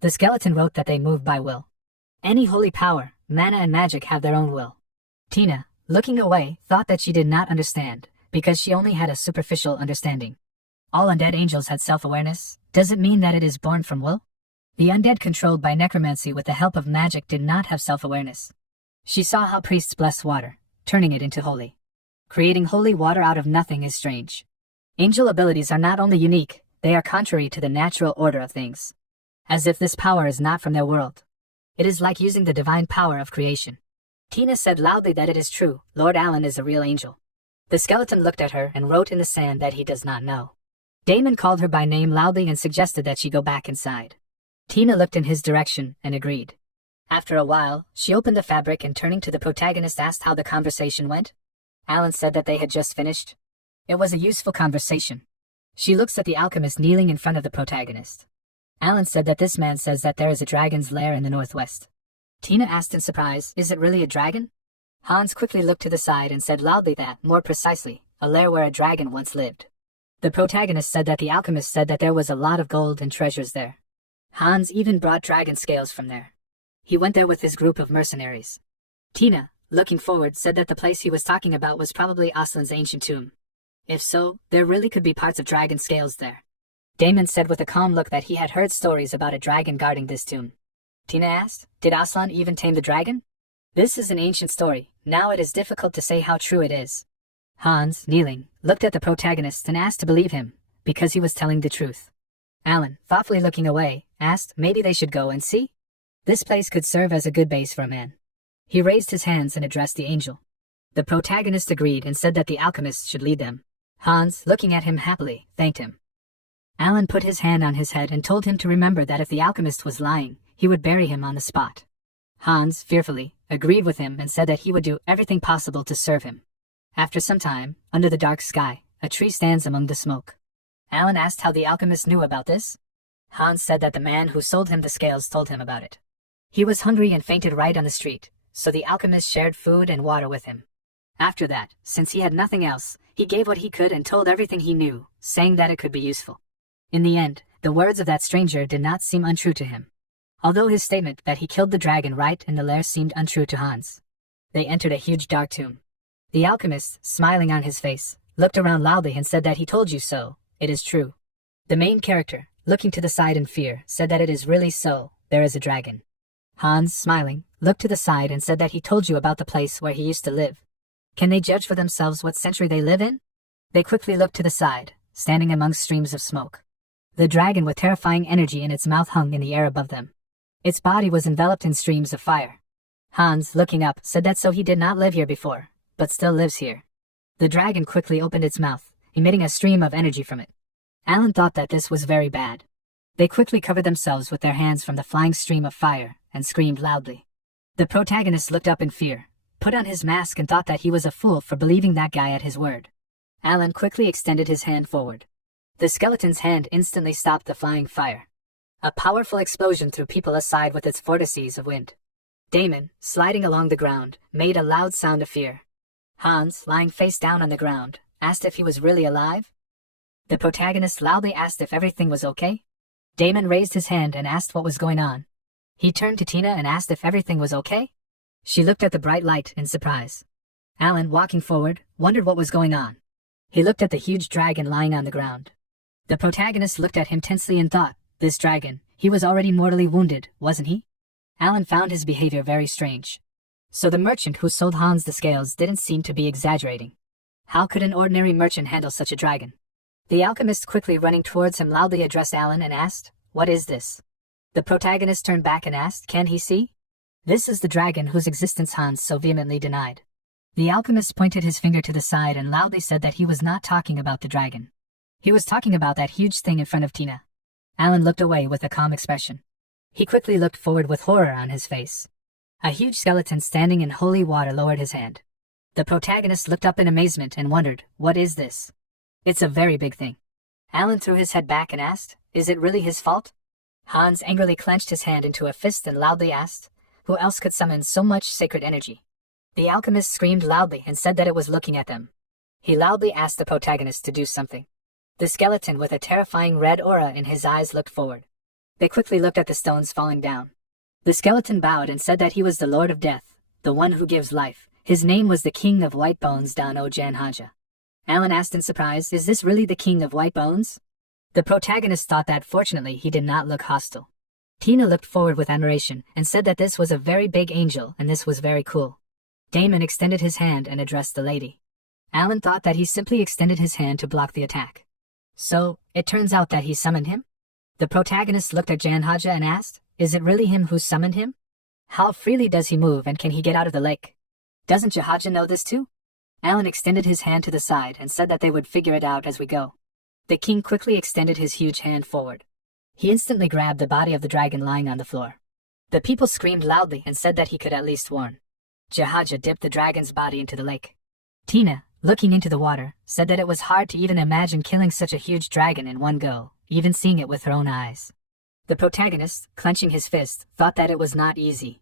The skeleton wrote that they moved by will. Any holy power, mana and magic have their own will. Tina, looking away, thought that she did not understand, because she only had a superficial understanding. All undead angels had self-awareness. Does it mean that it is born from will? The undead controlled by necromancy with the help of magic did not have self-awareness. She saw how priests bless water, turning it into holy. Creating holy water out of nothing is strange. Angel abilities are not only unique, they are contrary to the natural order of things. As if this power is not from their world. It is like using the divine power of creation. Tina said loudly that it is true, Lord Alan is a real angel. The skeleton looked at her and wrote in the sand that he does not know. Damon called her by name loudly and suggested that she go back inside. Tina looked in his direction and agreed. After a while, she opened the fabric and turning to the protagonist asked how the conversation went. Alan said that they had just finished. It was a useful conversation. She looks at the alchemist kneeling in front of the protagonist. Alan said that this man says that there is a dragon's lair in the northwest. Tina asked in surprise, is it really a dragon? Hans quickly looked to the side and said loudly that, more precisely, a lair where a dragon once lived. The protagonist said that the alchemist said that there was a lot of gold and treasures there. Hans even brought dragon scales from there. He went there with his group of mercenaries. Tina, looking forward, said that the place he was talking about was probably Aslan's ancient tomb. If so, there really could be parts of dragon scales there. Damon said with a calm look that he had heard stories about a dragon guarding this tomb. Tina asked, did Aslan even tame the dragon? This is an ancient story, now it is difficult to say how true it is. Hans, kneeling, looked at the protagonist and asked to believe him, because he was telling the truth. Alan, thoughtfully looking away, asked maybe they should go and see? This place could serve as a good base for a man. He raised his hands and addressed the angel. The protagonist agreed and said that the alchemist should lead them. Hans, looking at him happily, thanked him. Alan put his hand on his head and told him to remember that if the alchemist was lying, he would bury him on the spot. Hans, fearfully, agreed with him and said that he would do everything possible to serve him. After some time, under the dark sky, a tree stands among the smoke. Alan asked how the alchemist knew about this. Hans said that the man who sold him the scales told him about it. He was hungry and fainted right on the street, so the alchemist shared food and water with him. After that, since he had nothing else, he gave what he could and told everything he knew, saying that it could be useful. In the end, the words of that stranger did not seem untrue to him. Although his statement that he killed the dragon right in the lair seemed untrue to Hans. They entered a huge dark tomb. The alchemist, smiling on his face, looked around loudly and said that he told you so, it is true. The main character, looking to the side in fear, said that it is really so, there is a dragon. Hans, smiling, looked to the side and said that he told you about the place where he used to live. Can they judge for themselves what century they live in? They quickly looked to the side, standing among streams of smoke. The dragon with terrifying energy in its mouth hung in the air above them. Its body was enveloped in streams of fire. Hans, looking up, said that so he did not live here before, but still lives here. The dragon quickly opened its mouth, emitting a stream of energy from it. Alan thought that this was very bad. They quickly covered themselves with their hands from the flying stream of fire, and screamed loudly. The protagonist looked up in fear, put on his mask and thought that he was a fool for believing that guy at his word. Alan quickly extended his hand forward. The skeleton's hand instantly stopped the flying fire. A powerful explosion threw people aside with its vortices of wind. Damon, sliding along the ground, made a loud sound of fear. Hans, lying face down on the ground, asked if he was really alive. The protagonist loudly asked if everything was okay. Damon raised his hand and asked what was going on. He turned to Tina and asked if everything was okay. She looked at the bright light in surprise. Alan, walking forward, wondered what was going on. He looked at the huge dragon lying on the ground. The protagonist looked at him tensely and thought, this dragon, he was already mortally wounded, wasn't he? Alan found his behavior very strange. So the merchant who sold Hans the scales didn't seem to be exaggerating. How could an ordinary merchant handle such a dragon? The alchemist, quickly running towards him, loudly addressed Alan and asked, what is this? The protagonist turned back and asked, can he see? This is the dragon whose existence Hans so vehemently denied. The alchemist pointed his finger to the side and loudly said that he was not talking about the dragon. He was talking about that huge thing in front of Tina. Alan looked away with a calm expression. He quickly looked forward with horror on his face. A huge skeleton standing in holy water lowered his hand. The protagonist looked up in amazement and wondered, what is this? It's a very big thing. Alan threw his head back and asked, "Is it really his fault?" Hans angrily clenched his hand into a fist and loudly asked, "Who else could summon so much sacred energy?" The alchemist screamed loudly and said that it was looking at them. He loudly asked the protagonist to do something. The skeleton with a terrifying red aura in his eyes looked forward. They quickly looked at the stones falling down. The skeleton bowed and said that he was the Lord of Death, the one who gives life. His name was the King of White Bones Dano Janhaja. Alan asked in surprise, "Is this really the King of White Bones?" The protagonist thought that fortunately he did not look hostile. Tina looked forward with admiration and said that this was a very big angel and this was very cool. Damon extended his hand and addressed the lady. Alan thought that he simply extended his hand to block the attack. So, it turns out that he summoned him? The protagonist looked at Janhaja and asked, "Is it really him who summoned him? How freely does he move and can he get out of the lake? Doesn't Janhaja know this too?" Alan extended his hand to the side and said that they would figure it out as we go. The king quickly extended his huge hand forward. He instantly grabbed the body of the dragon lying on the floor. The people screamed loudly and said that he could at least warn. Janhaja dipped the dragon's body into the lake. Tina, looking into the water, said that it was hard to even imagine killing such a huge dragon in one go, even seeing it with her own eyes. The protagonist, clenching his fist, thought that it was not easy.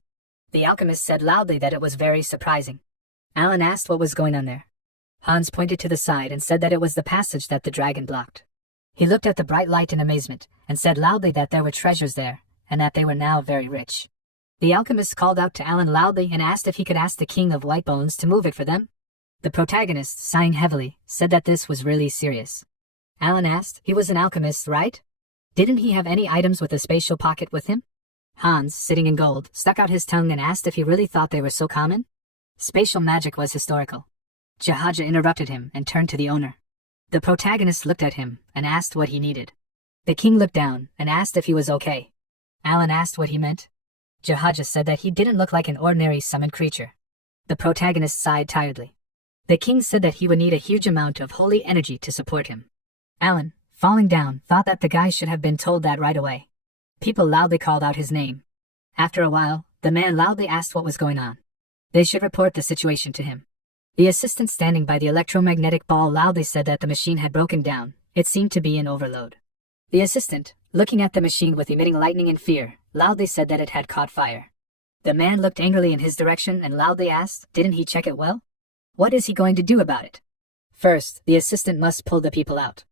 The alchemist said loudly that it was very surprising. Alan asked what was going on there. Hans pointed to the side and said that it was the passage that the dragon blocked. He looked at the bright light in amazement and said loudly that there were treasures there and that they were now very rich. The alchemist called out to Alan loudly and asked if he could ask the King of White Bones to move it for them. The protagonist, sighing heavily, said that this was really serious. Alan asked, "He was an alchemist, right? Didn't he have any items with a spatial pocket with him?" Hans, sitting in gold, stuck out his tongue and asked if he really thought they were so common. Spatial magic was historical. Janhaja interrupted him and turned to the owner. The protagonist looked at him and asked what he needed. The king looked down and asked if he was okay. Alan asked what he meant. Janhaja said that he didn't look like an ordinary summoned creature. The protagonist sighed tiredly. The king said that he would need a huge amount of holy energy to support him. Alan, falling down, thought that the guy should have been told that right away. People loudly called out his name. After a while, the man loudly asked what was going on. They should report the situation to him. The assistant standing by the electromagnetic ball loudly said that the machine had broken down. It seemed to be in overload. The assistant, looking at the machine with emitting lightning and fear, loudly said that it had caught fire. The man looked angrily in his direction and loudly asked, "Didn't he check it well? What is he going to do about it?" First, the assistant must pull the people out.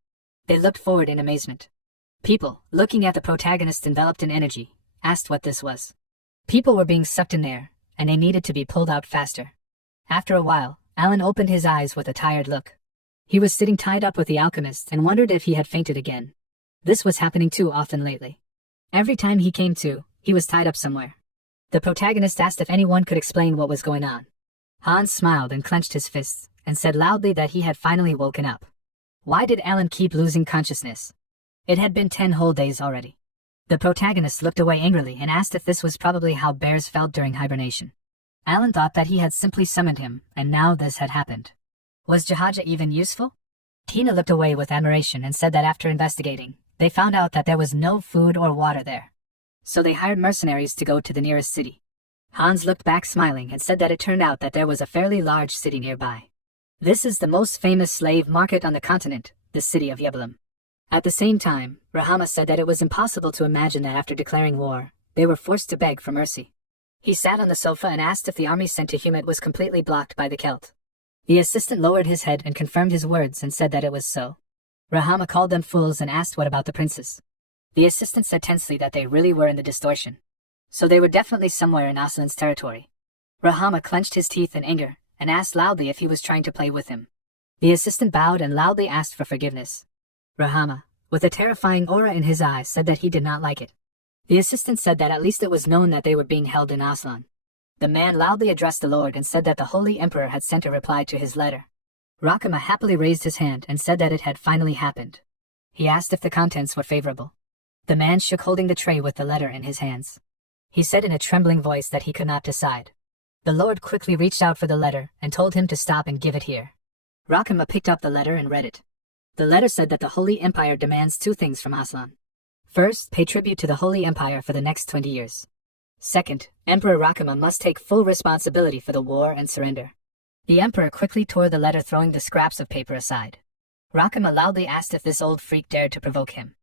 They looked forward in amazement. People, looking at the protagonist enveloped in energy, asked what this was. People were being sucked in there, and they needed to be pulled out faster. After a while, Alan opened his eyes with a tired look. He was sitting tied up with the alchemist and wondered if he had fainted again. This was happening too often lately. Every time he came to, he was tied up somewhere. The protagonist asked if anyone could explain what was going on. Hans smiled and clenched his fists, and said loudly that he had finally woken up. Why did Alan keep losing consciousness? It had been 10 whole days already. The protagonist looked away angrily and asked if this was probably how bears felt during hibernation. Alan thought that he had simply summoned him, and now this had happened. Was Janhaja even useful? Tina looked away with admiration and said that after investigating, they found out that there was no food or water there. So they hired mercenaries to go to the nearest city. Hans looked back smiling and said that it turned out that there was a fairly large city nearby. This is the most famous slave market on the continent, the city of Yebelum. At the same time, Rahama said that it was impossible to imagine that after declaring war, they were forced to beg for mercy. He sat on the sofa and asked if the army sent to Humid was completely blocked by the Celt. The assistant lowered his head and confirmed his words and said that it was so. Rahama called them fools and asked what about the princes. The assistant said tensely that they really were in the distortion. So they were definitely somewhere in Aslan's territory. Rahama clenched his teeth in anger and asked loudly if he was trying to play with him. The assistant bowed and loudly asked for forgiveness. Rahama, with a terrifying aura in his eyes, said that he did not like it. The assistant said that at least it was known that they were being held in Aslan. The man loudly addressed the Lord and said that the Holy Emperor had sent a reply to his letter. Rakama happily raised his hand and said that it had finally happened. He asked if the contents were favorable. The man shook holding the tray with the letter in his hands. He said in a trembling voice that he could not decide. The Lord quickly reached out for the letter and told him to stop and give it here. Rakama picked up the letter and read it. The letter said that the Holy Empire demands 2 things from Aslan. First, pay tribute to the Holy Empire for the next 20 years. Second, Emperor Rakama must take full responsibility for the war and surrender. The Emperor quickly tore the letter, throwing the scraps of paper aside. Rakama loudly asked if this old freak dared to provoke him.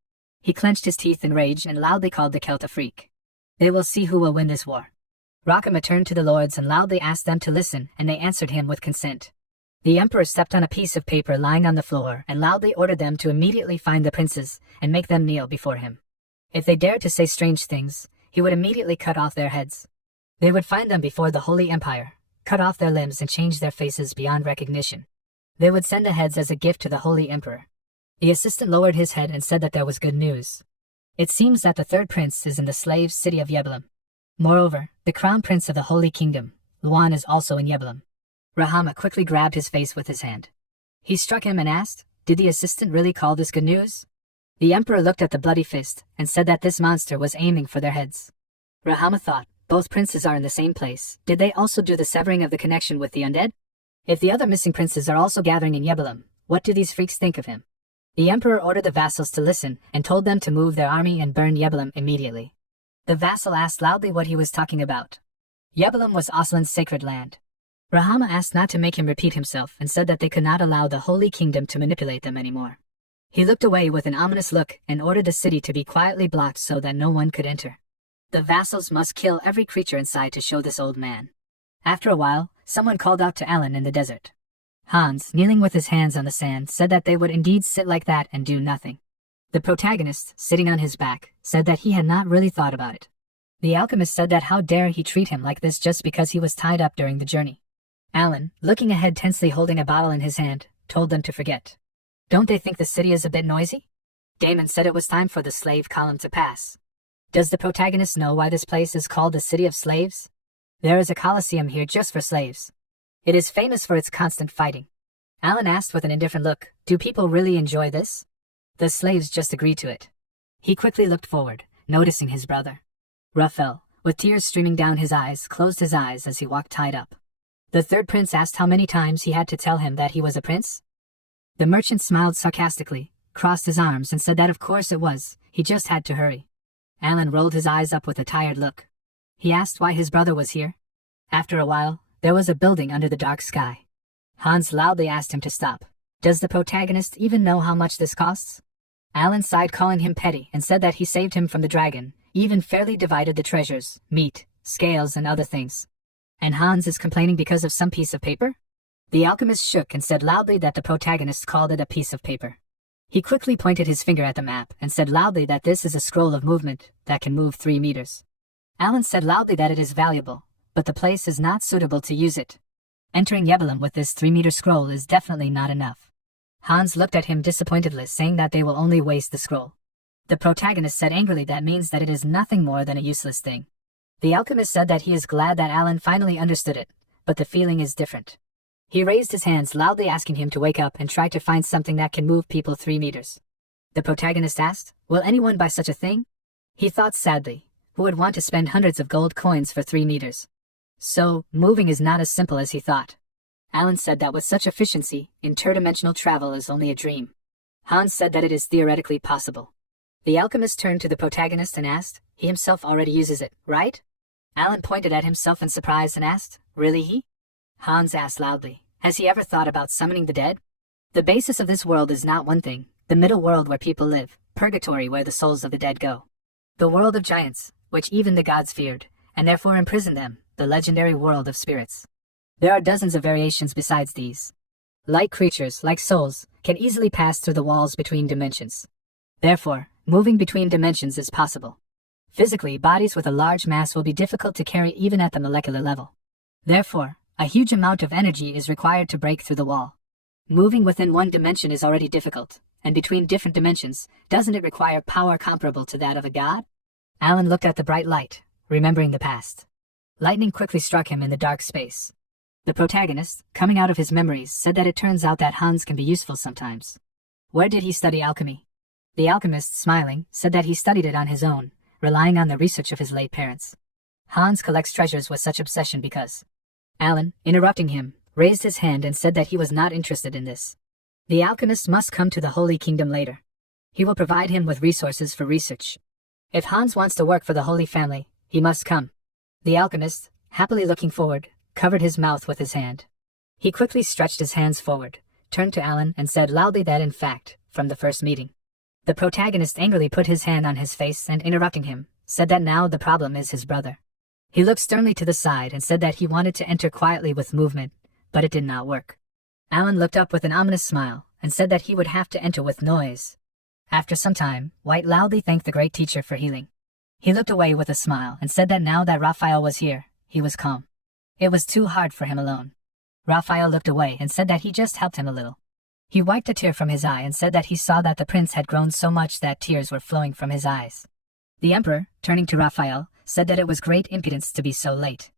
He clenched his teeth in rage and loudly called the Celt a freak. They will see who will win this war. Rakama turned to the lords and loudly asked them to listen, and they answered him with consent. The emperor stepped on a piece of paper lying on the floor and loudly ordered them to immediately find the princes and make them kneel before him. If they dared to say strange things, he would immediately cut off their heads. They would find them before the Holy Empire, cut off their limbs and change their faces beyond recognition. They would send the heads as a gift to the Holy Emperor. The assistant lowered his head and said that there was good news. It seems that the third prince is in the slave city of Yebelum. Moreover, the crown prince of the Holy Kingdom, Luan, is also in Yebelum. Rahama quickly grabbed his face with his hand. He struck him and asked, "Did the assistant really call this good news?" The emperor looked at the bloody fist and said that this monster was aiming for their heads. Rahama thought, both princes are in the same place. Did they also do the severing of the connection with the undead? If the other missing princes are also gathering in Yebelum, what do these freaks think of him? The emperor ordered the vassals to listen and told them to move their army and burn Yebelum immediately. The vassal asked loudly what he was talking about. Yebelum was Aslan's sacred land. Rahama asked not to make him repeat himself and said that they could not allow the Holy Kingdom to manipulate them anymore. He looked away with an ominous look and ordered the city to be quietly blocked so that no one could enter. The vassals must kill every creature inside to show this old man. After a while, someone called out to Alan in the desert. Hans, kneeling with his hands on the sand, said that they would indeed sit like that and do nothing. The protagonist, sitting on his back, said that he had not really thought about it. The alchemist said that how dare he treat him like this just because he was tied up during the journey. Alan, looking ahead tensely holding a bottle in his hand, told them to forget. Don't they think the city is a bit noisy? Damon said it was time for the slave column to pass. Does the protagonist know why this place is called the City of Slaves? There is a coliseum here just for slaves. It is famous for its constant fighting. Alan asked with an indifferent look, do people really enjoy this? The slaves just agreed to it. He quickly looked forward, noticing his brother. Raphael, with tears streaming down his eyes, closed his eyes as he walked tied up. The third prince asked how many times he had to tell him that he was a prince. The merchant smiled sarcastically, crossed his arms and said that of course it was, he just had to hurry. Alan rolled his eyes up with a tired look. He asked why his brother was here. After a while, there was a building under the dark sky. Hans loudly asked him to stop. Does the protagonist even know how much this costs? Alan sighed, calling him petty, and said that he saved him from the dragon, even fairly divided the treasures, meat, scales and other things. And Hans is complaining because of some piece of paper? The alchemist shook and said loudly that the protagonist called it a piece of paper. He quickly pointed his finger at the map and said loudly that this is a scroll of movement that can move 3 meters. Alan said loudly that it is valuable, but the place is not suitable to use it. Entering Yebelum with this 3-meter scroll is definitely not enough. Hans looked at him disappointedly, saying that they will only waste the scroll. The protagonist said angrily that means that it is nothing more than a useless thing. The alchemist said that he is glad that Alan finally understood it, but the feeling is different. He raised his hands loudly asking him to wake up and try to find something that can move people 3 meters. The protagonist asked, will anyone buy such a thing? He thought sadly, who would want to spend hundreds of gold coins for 3 meters? So, moving is not as simple as he thought. Alan said that with such efficiency, interdimensional travel is only a dream. Hans said that it is theoretically possible. The alchemist turned to the protagonist and asked, he himself already uses it, right? Alan pointed at himself in surprise and asked, really he? Hans asked loudly, has he ever thought about summoning the dead? The basis of this world is not one thing, the middle world where people live, purgatory where the souls of the dead go. The world of giants, which even the gods feared, and therefore imprisoned them, the legendary world of spirits. There are dozens of variations besides these. Like creatures, like souls, can easily pass through the walls between dimensions. Therefore, moving between dimensions is possible. Physically, bodies with a large mass will be difficult to carry even at the molecular level. Therefore, a huge amount of energy is required to break through the wall. Moving within one dimension is already difficult, and between different dimensions, doesn't it require power comparable to that of a god? Alan looked at the bright light, remembering the past. Lightning quickly struck him in the dark space. The protagonist, coming out of his memories, said that it turns out that Hans can be useful sometimes. Where did he study alchemy? The alchemist, smiling, said that he studied it on his own, relying on the research of his late parents. Hans collects treasures with such obsession because... Alan, interrupting him, raised his hand and said that he was not interested in this. The alchemist must come to the Holy Kingdom later. He will provide him with resources for research. If Hans wants to work for the Holy Family, he must come. The alchemist, happily looking forward, covered his mouth with his hand. He quickly stretched his hands forward, turned to Alan and said loudly that in fact, from the first meeting. The protagonist angrily put his hand on his face and interrupting him, said that now the problem is his brother. He looked sternly to the side and said that he wanted to enter quietly with movement, but it did not work. Alan looked up with an ominous smile and said that he would have to enter with noise. After some time, White loudly thanked the great teacher for healing. He looked away with a smile and said that now that Raphael was here, he was calm. It was too hard for him alone. Raphael looked away and said that he just helped him a little. He wiped a tear from his eye and said that he saw that the prince had grown so much that tears were flowing from his eyes. The emperor, turning to Raphael, said that it was great impudence to be so late.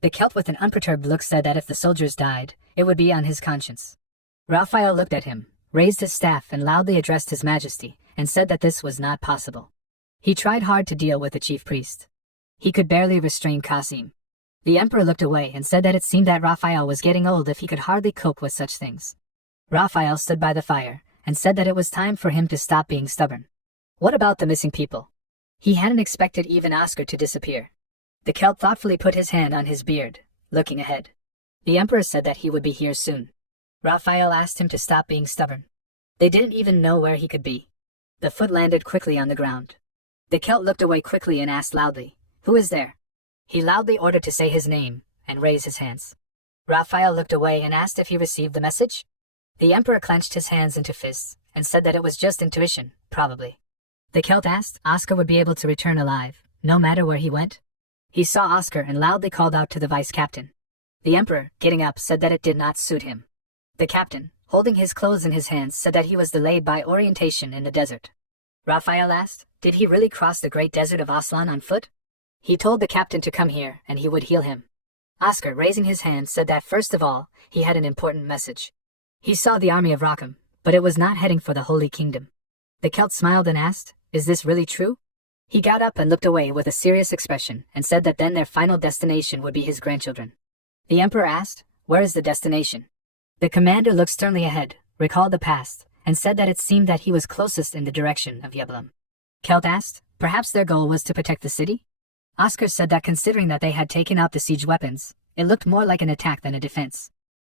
The Celt with an unperturbed look said that if the soldiers died, it would be on his conscience. Raphael looked at him, raised his staff and loudly addressed his majesty, and said that this was not possible. He tried hard to deal with the chief priest. He could barely restrain Qasim. The emperor looked away and said that it seemed that Raphael was getting old if he could hardly cope with such things. Raphael stood by the fire and said that it was time for him to stop being stubborn. What about the missing people? He hadn't expected even Oscar to disappear. The Celt thoughtfully put his hand on his beard, looking ahead. The emperor said that he would be here soon. Raphael asked him to stop being stubborn. They didn't even know where he could be. The foot landed quickly on the ground. The Celt looked away quickly and asked loudly, "Who is there?" He loudly ordered to say his name and raise his hands. Raphael looked away and asked if he received the message. The emperor clenched his hands into fists and said that it was just intuition, probably. The Celt asked Oscar would be able to return alive, no matter where he went. He saw Oscar and loudly called out to the vice captain. The emperor, getting up, said that it did not suit him. The captain, holding his clothes in his hands, said that he was delayed by orientation in the desert. Raphael asked, did he really cross the great desert of Aslan on foot? He told the captain to come here and he would heal him. Oscar, raising his hand, said that first of all, he had an important message. He saw the army of Rackham, but it was not heading for the Holy Kingdom. The Celt smiled and asked, is this really true? He got up and looked away with a serious expression and said that then their final destination would be his grandchildren. The emperor asked, where is the destination? The commander looked sternly ahead, recalled the past, and said that it seemed that he was closest in the direction of Yeblam. Celt asked, perhaps their goal was to protect the city? Oscar said that considering that they had taken out the siege weapons, it looked more like an attack than a defense.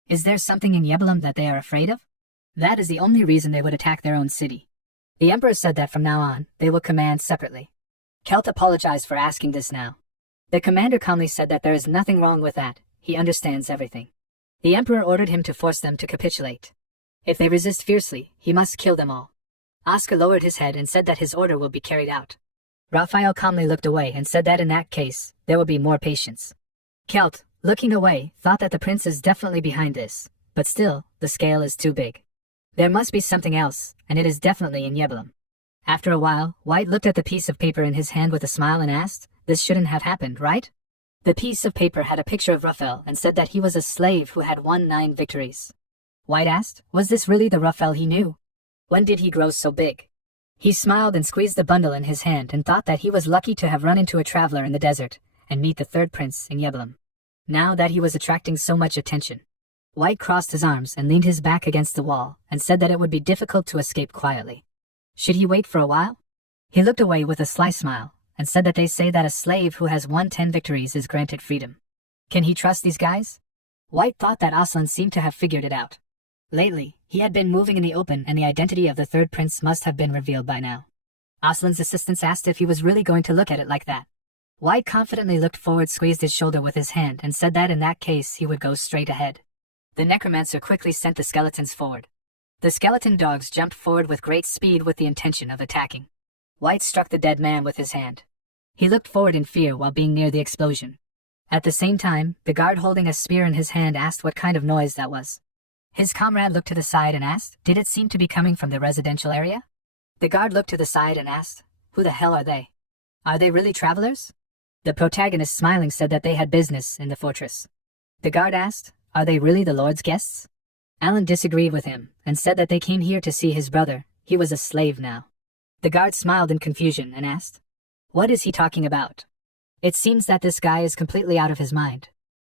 Is there something in Yeblam that they are afraid of? That is the only reason they would attack their own city. The emperor said that from now on, they will command separately. Celt apologized for asking this now. The commander calmly said that there is nothing wrong with that, he understands everything. The emperor ordered him to force them to capitulate. If they resist fiercely, he must kill them all. Oscar lowered his head and said that his order will be carried out. Raphael calmly looked away and said that in that case, there will be more patience. Celt, looking away, thought that the prince is definitely behind this, but still, the scale is too big. There must be something else, and it is definitely in Yeblam. After a while, White looked at the piece of paper in his hand with a smile and asked, this shouldn't have happened, right? The piece of paper had a picture of Raphael and said that he was a slave who had won 9 victories. White asked, was this really the Raphael he knew? When did he grow so big? He smiled and squeezed the bundle in his hand and thought that he was lucky to have run into a traveler in the desert and meet the third prince in Yeblam. Now that he was attracting so much attention. White crossed his arms and leaned his back against the wall and said that it would be difficult to escape quietly. Should he wait for a while? He looked away with a sly smile and said that they say that a slave who has won 10 victories is granted freedom. Can he trust these guys? White thought that Aslan seemed to have figured it out. Lately, he had been moving in the open and the identity of the third prince must have been revealed by now. Aslan's assistants asked if he was really going to look at it like that. White confidently looked forward, squeezed his shoulder with his hand and said that in that case he would go straight ahead. The Necromancer quickly sent the skeletons forward. The skeleton dogs jumped forward with great speed with the intention of attacking. White struck the dead man with his hand. He looked forward in fear while being near the explosion. At the same time, the guard holding a spear in his hand asked what kind of noise that was. His comrade looked to the side and asked, did it seem to be coming from the residential area? The guard looked to the side and asked, who the hell are they? Are they really travelers? The protagonist, smiling, said that they had business in the fortress. The guard asked, are they really the Lord's guests? Alan disagreed with him and said that they came here to see his brother. He was a slave now. The guard smiled in confusion and asked, what is he talking about? It seems that this guy is completely out of his mind.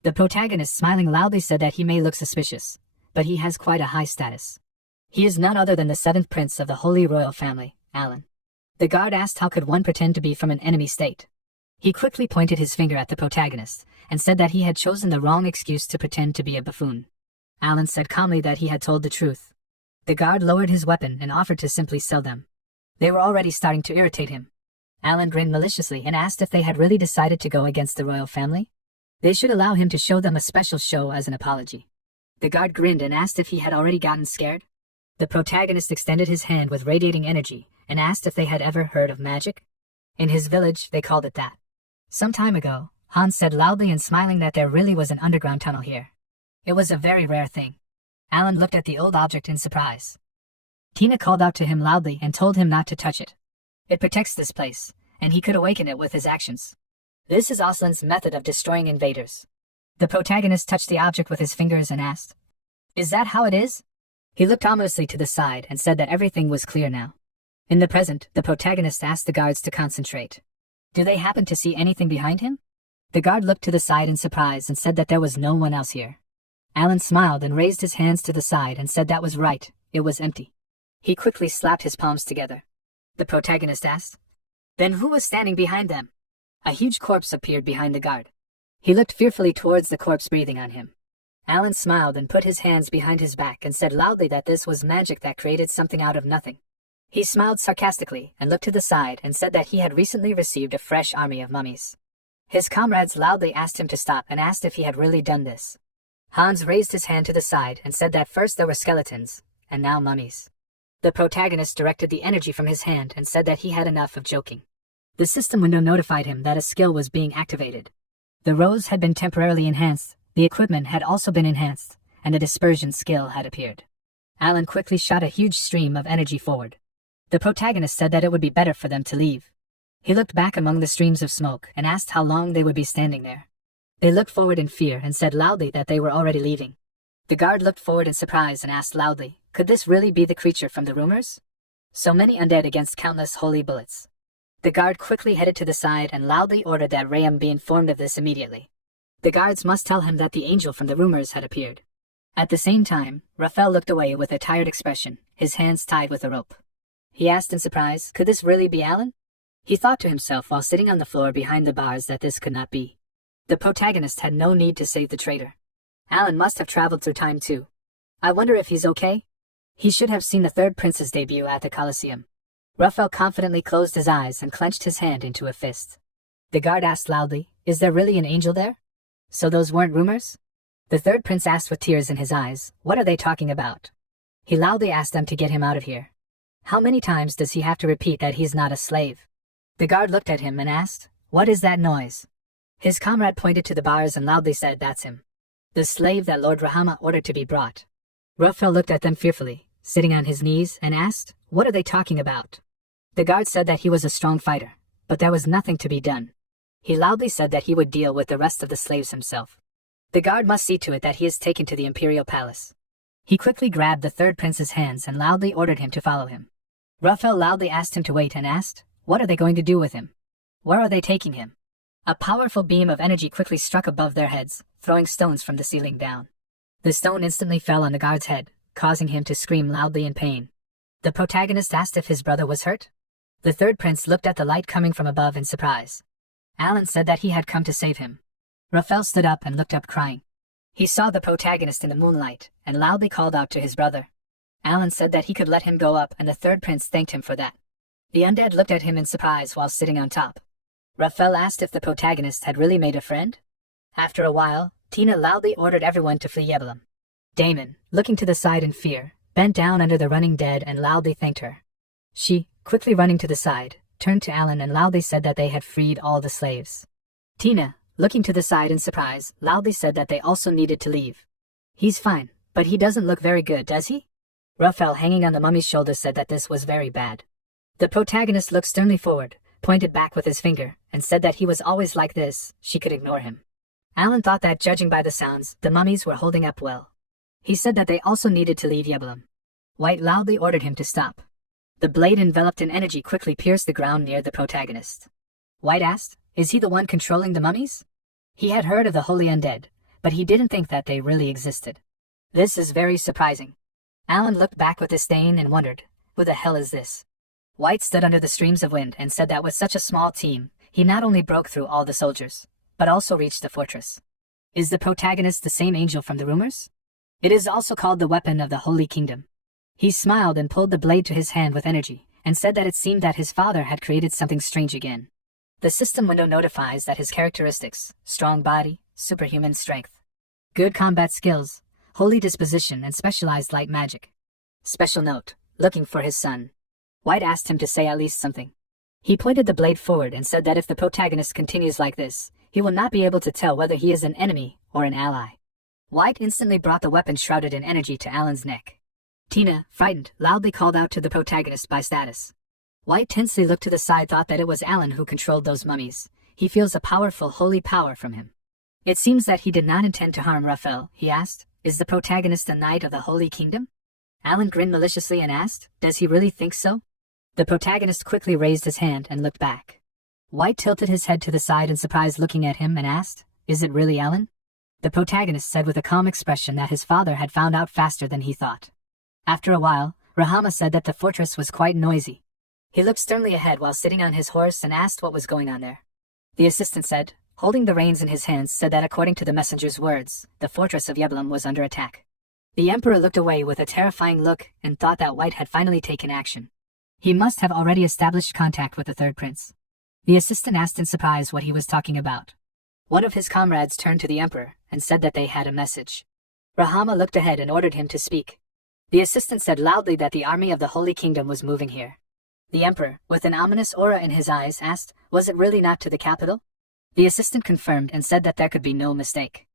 The protagonist, smiling loudly, said that he may look suspicious, but he has quite a high status. He is none other than the 7th prince of the Holy Royal Family, Alan. The guard asked how could one pretend to be from an enemy state. He quickly pointed his finger at the protagonist and said that he had chosen the wrong excuse to pretend to be a buffoon. Alan said calmly that he had told the truth. The guard lowered his weapon and offered to simply sell them. They were already starting to irritate him. Alan grinned maliciously and asked if they had really decided to go against the royal family. They should allow him to show them a special show as an apology. The guard grinned and asked if he had already gotten scared. The protagonist extended his hand with radiating energy and asked if they had ever heard of magic. In his village, they called it that. Some time ago, Hans said loudly and smiling that there really was an underground tunnel here. It was a very rare thing. Alan looked at the old object in surprise. Tina called out to him loudly and told him not to touch it. It protects this place, and he could awaken it with his actions. This is Aslan's method of destroying invaders. The protagonist touched the object with his fingers and asked, "Is that how it is?" He looked ominously to the side and said that everything was clear now. In the present, the protagonist asked the guards to concentrate. Do they happen to see anything behind him? The guard looked to the side in surprise and said that there was no one else here. Alan smiled and raised his hands to the side and said that was right, it was empty. He quickly slapped his palms together. The protagonist asked, "Then who was standing behind them?" A huge corpse appeared behind the guard. He looked fearfully towards the corpse breathing on him. Alan smiled and put his hands behind his back and said loudly that this was magic that created something out of nothing. He smiled sarcastically and looked to the side and said that he had recently received a fresh army of mummies. His comrades loudly asked him to stop and asked if he had really done this. Hans raised his hand to the side and said that first there were skeletons, and now mummies. The protagonist directed the energy from his hand and said that he had enough of joking. The system window notified him that a skill was being activated. The rows had been temporarily enhanced, the equipment had also been enhanced, and a dispersion skill had appeared. Alan quickly shot a huge stream of energy forward. The protagonist said that it would be better for them to leave. He looked back among the streams of smoke and asked how long they would be standing there. They looked forward in fear and said loudly that they were already leaving. The guard looked forward in surprise and asked loudly, could this really be the creature from the rumors? So many undead against countless holy bullets. The guard quickly headed to the side and loudly ordered that Rayam be informed of this immediately. The guards must tell him that the angel from the rumors had appeared. At the same time, Raphael looked away with a tired expression, his hands tied with a rope. He asked in surprise, could this really be Alan? He thought to himself while sitting on the floor behind the bars that this could not be. The protagonist had no need to save the traitor. Alan must have traveled through time too. I wonder if he's okay? He should have seen the third prince's debut at the Colosseum. Raphael confidently closed his eyes and clenched his hand into a fist. The guard asked loudly, is there really an angel there? So those weren't rumors? The third prince asked with tears in his eyes, what are they talking about? He loudly asked them to get him out of here. How many times does he have to repeat that he's not a slave? The guard looked at him and asked, what is that noise? His comrade pointed to the bars and loudly said that's him. The slave that Lord Rahama ordered to be brought. Raphael looked at them fearfully, sitting on his knees, and asked, what are they talking about? The guard said that he was a strong fighter, but there was nothing to be done. He loudly said that he would deal with the rest of the slaves himself. The guard must see to it that he is taken to the imperial palace. He quickly grabbed the third prince's hands and loudly ordered him to follow him. Raphael loudly asked him to wait and asked, what are they going to do with him? Where are they taking him? A powerful beam of energy quickly struck above their heads, throwing stones from the ceiling down. The stone instantly fell on the guard's head, causing him to scream loudly in pain. The protagonist asked if his brother was hurt. The third prince looked at the light coming from above in surprise. Alan said that he had come to save him. Raphael stood up and looked up crying. He saw the protagonist in the moonlight and loudly called out to his brother. Alan said that he could let him go up and the third prince thanked him for that. The undead looked at him in surprise while sitting on top. Raphael asked if the protagonist had really made a friend. After a while, Tina loudly ordered everyone to flee Yebelum. Damon, looking to the side in fear, bent down under the running dead and loudly thanked her. She, quickly running to the side, turned to Alan and loudly said that they had freed all the slaves. Tina, looking to the side in surprise, loudly said that they also needed to leave. He's fine, but he doesn't look very good, does he? Raphael, hanging on the mummy's shoulder, said that this was very bad. The protagonist looked sternly forward, pointed back with his finger, and said that he was always like this, she could ignore him. Alan thought that judging by the sounds, the mummies were holding up well. He said that they also needed to leave Yebelum. White loudly ordered him to stop. The blade enveloped in energy quickly pierced the ground near the protagonist. White asked, is he the one controlling the mummies? He had heard of the holy undead, but he didn't think that they really existed. This is very surprising. Alan looked back with disdain and wondered, who the hell is this? White stood under the streams of wind and said that with such a small team, he not only broke through all the soldiers, but also reached the fortress. Is the protagonist the same angel from the rumors? It is also called the weapon of the Holy Kingdom. He smiled and pulled the blade to his hand with energy, and said that it seemed that his father had created something strange again. The system window notifies that his characteristics: strong body, superhuman strength, good combat skills, holy disposition, and specialized light magic. Special note: looking for his son. White asked him to say at least something. He pointed the blade forward and said that if the protagonist continues like this, he will not be able to tell whether he is an enemy or an ally. White instantly brought the weapon shrouded in energy to Alan's neck. Tina, frightened, loudly called out to the protagonist by status. White tensely looked to the side, thought that it was Alan who controlled those mummies. He feels a powerful holy power from him. It seems that he did not intend to harm Raphael, he asked. Is the protagonist a knight of the Holy Kingdom? Alan grinned maliciously and asked, does he really think so? The protagonist quickly raised his hand and looked back. White tilted his head to the side in surprise, looking at him, and asked, is it really Alan? The protagonist said with a calm expression that his father had found out faster than he thought. After a while, Rahama said that the fortress was quite noisy. He looked sternly ahead while sitting on his horse and asked what was going on there. The assistant said, holding the reins in his hands, said that according to the messenger's words, the fortress of Yeblum was under attack. The emperor looked away with a terrifying look and thought that White had finally taken action. He must have already established contact with the third prince. The assistant asked in surprise what he was talking about. One of his comrades turned to the emperor and said that they had a message. Rahama looked ahead and ordered him to speak. The assistant said loudly that the army of the Holy Kingdom was moving here. The emperor, with an ominous aura in his eyes, asked, was it really not to the capital? The assistant confirmed and said that there could be no mistake.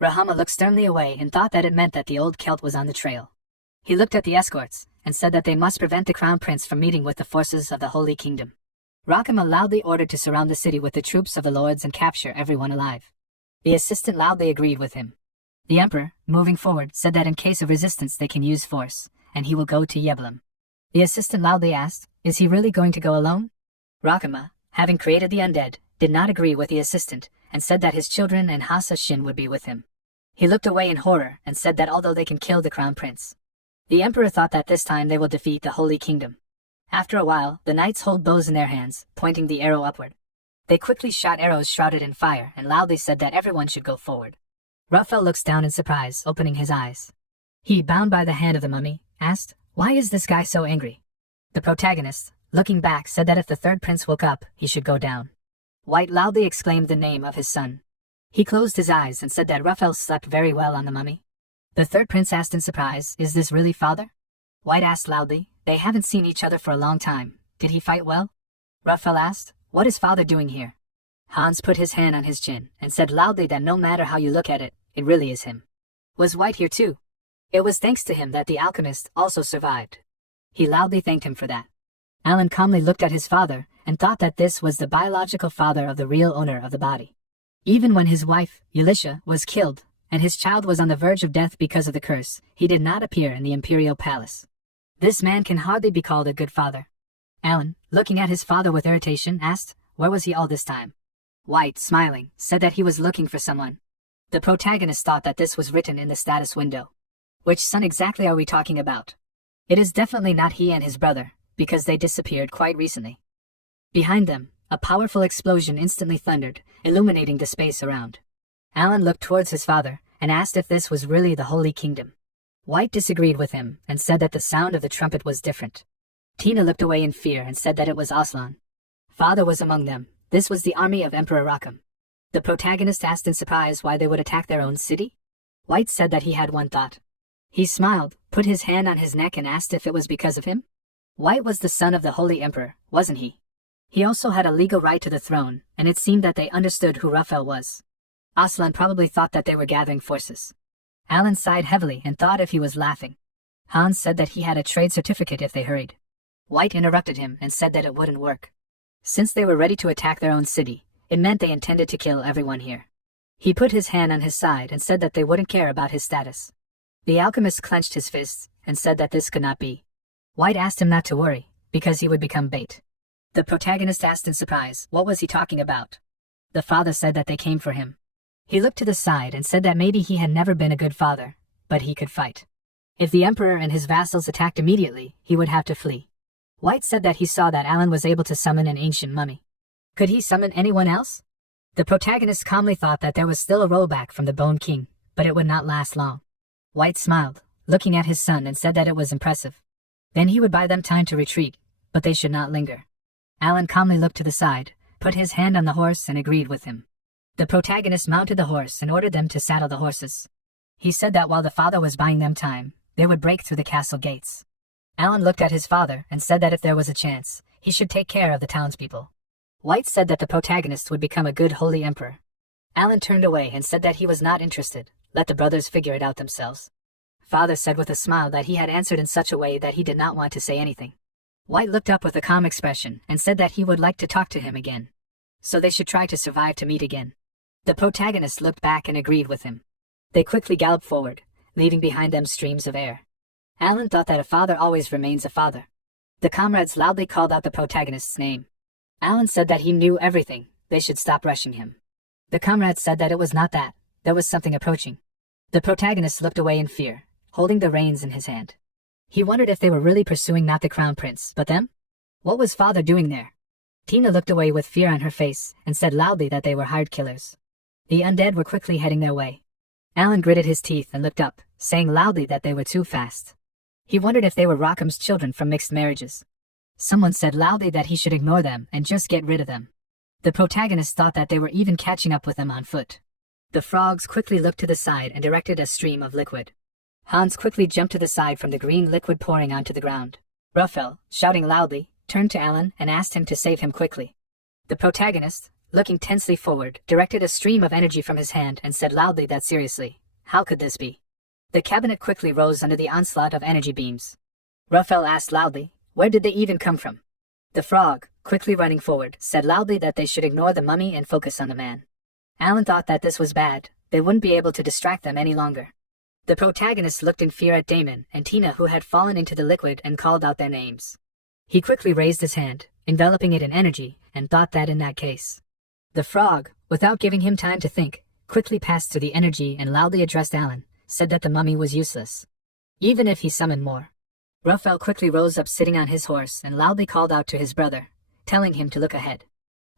Rahama looked sternly away and thought that it meant that the old Celt was on the trail. He looked at the escorts and said that they must prevent the crown prince from meeting with the forces of the Holy Kingdom. Rakama loudly ordered to surround the city with the troops of the lords and capture everyone alive. The assistant loudly agreed with him. The emperor, moving forward, said that in case of resistance they can use force, and he will go to Yeblum. The assistant loudly asked, is he really going to go alone? Rakama, having created the undead, did not agree with the assistant, and said that his children and Hasa Shin would be with him. He looked away in horror and said that although they can kill the crown prince, the emperor thought that this time they will defeat the Holy Kingdom. After a while, the knights hold bows in their hands, pointing the arrow upward. They quickly shot arrows shrouded in fire and loudly said that everyone should go forward. Raphael looks down in surprise, opening his eyes. He, bound by the hand of the mummy, asked, why is this guy so angry? The protagonist, looking back, said that if the third prince woke up, he should go down. White loudly exclaimed the name of his son. He closed his eyes and said that Raphael slept very well on the mummy. The third prince asked in surprise, is this really father? White asked loudly, they haven't seen each other for a long time. Did he fight well? Raphael asked, what is father doing here? Hans put his hand on his chin and said loudly that no matter how you look at it, it really is him. Was White here too? It was thanks to him that the alchemist also survived. He loudly thanked him for that. Alan calmly looked at his father and thought that this was the biological father of the real owner of the body. Even when his wife, Elisha, was killed, and his child was on the verge of death because of the curse, he did not appear in the imperial palace. This man can hardly be called a good father. Alan, looking at his father with irritation, asked, where was he all this time? White, smiling, said that he was looking for someone. The protagonist thought that this was written in the status window. Which son exactly are we talking about? It is definitely not he and his brother, because they disappeared quite recently. Behind them, a powerful explosion instantly thundered, illuminating the space around. Alan looked towards his father and asked if this was really the Holy Kingdom. White disagreed with him and said that the sound of the trumpet was different. Tina looked away in fear and said that it was Aslan. Father was among them. This was the army of Emperor Rakam. The protagonist asked in surprise why they would attack their own city. White said that he had one thought. He smiled, put his hand on his neck and asked if it was because of him. White was the son of the Holy Emperor, wasn't he? He also had a legal right to the throne, and it seemed that they understood who Raphael was. Aslan probably thought that they were gathering forces. Alan sighed heavily and thought if he was laughing. Hans said that he had a trade certificate if they hurried. White interrupted him and said that it wouldn't work. Since they were ready to attack their own city, it meant they intended to kill everyone here. He put his hand on his side and said that they wouldn't care about his status. The alchemist clenched his fists and said that this could not be. White asked him not to worry, because he would become bait. The protagonist asked in surprise, what was he talking about? The father said that they came for him. He looked to the side and said that maybe he had never been a good father, but he could fight. If the emperor and his vassals attacked immediately, he would have to flee. White said that he saw that Alan was able to summon an ancient mummy. Could he summon anyone else? The protagonist calmly thought that there was still a rollback from the Bone King, but it would not last long. White smiled, looking at his son, and said that it was impressive. Then he would buy them time to retreat, but they should not linger. Alan calmly looked to the side, put his hand on the horse, and agreed with him. The protagonist mounted the horse and ordered them to saddle the horses. He said that while the father was buying them time, they would break through the castle gates. Alan looked at his father and said that if there was a chance, he should take care of the townspeople. White said that the protagonist would become a good holy emperor. Alan turned away and said that he was not interested, let the brothers figure it out themselves. Father said with a smile that he had answered in such a way that he did not want to say anything. White looked up with a calm expression and said that he would like to talk to him again. So they should try to survive to meet again. The protagonist looked back and agreed with him. They quickly galloped forward, leaving behind them streams of air. Alan thought that a father always remains a father. The comrades loudly called out the protagonist's name. Alan said that he knew everything, they should stop rushing him. The comrades said that it was not that, there was something approaching. The protagonist looked away in fear, holding the reins in his hand. He wondered if they were really pursuing not the crown prince, but them? What was father doing there? Tina looked away with fear on her face and said loudly that they were hired killers. The undead were quickly heading their way. Alan gritted his teeth and looked up, saying loudly that they were too fast. He wondered if they were Rockham's children from mixed marriages. Someone said loudly that he should ignore them and just get rid of them. The protagonist thought that they were even catching up with them on foot. The frogs quickly looked to the side and directed a stream of liquid. Hans quickly jumped to the side from the green liquid pouring onto the ground. Raphael, shouting loudly, turned to Alan and asked him to save him quickly. The protagonist, looking tensely forward, directed a stream of energy from his hand and said loudly that seriously, how could this be? The cabinet quickly rose under the onslaught of energy beams. Raphael asked loudly, where did they even come from? The frog, quickly running forward, said loudly that they should ignore the mummy and focus on the man. Alan thought that this was bad, they wouldn't be able to distract them any longer. The protagonist looked in fear at Damon and Tina, who had fallen into the liquid, and called out their names. He quickly raised his hand, enveloping it in energy, and thought that in that case. The frog, without giving him time to think, quickly passed through the energy and loudly addressed Alan, said that the mummy was useless, even if he summoned more. Raphael quickly rose up sitting on his horse and loudly called out to his brother, telling him to look ahead.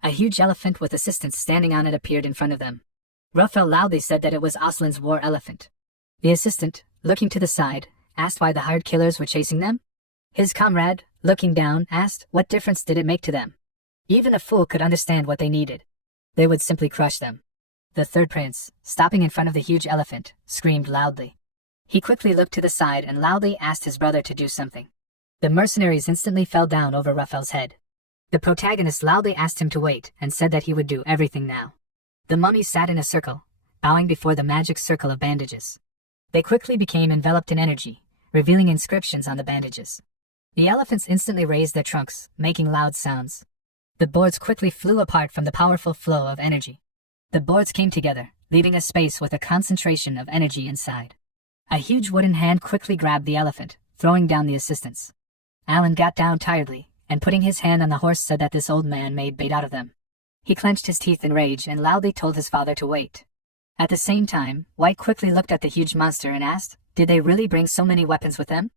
A huge elephant with assistants standing on it appeared in front of them. Raphael loudly said that it was Aslan's war elephant. The assistant, looking to the side, asked why the hired killers were chasing them. His comrade, looking down, asked what difference did it make to them. Even a fool could understand what they needed. They would simply crush them. The third prince, stopping in front of the huge elephant, screamed loudly. He quickly looked to the side and loudly asked his brother to do something. The mercenaries instantly fell down over Raphael's head. The protagonist loudly asked him to wait and said that he would do everything now. The mummies sat in a circle, bowing before the magic circle of bandages. They quickly became enveloped in energy, revealing inscriptions on the bandages. The elephants instantly raised their trunks, making loud sounds. The boards quickly flew apart from the powerful flow of energy. The boards came together, leaving a space with a concentration of energy inside. A huge wooden hand quickly grabbed the elephant, throwing down the assistants. Alan got down tiredly, and putting his hand on the horse said that this old man made bait out of them. He clenched his teeth in rage and loudly told his father to wait. At the same time, White quickly looked at the huge monster and asked, did they really bring so many weapons with them?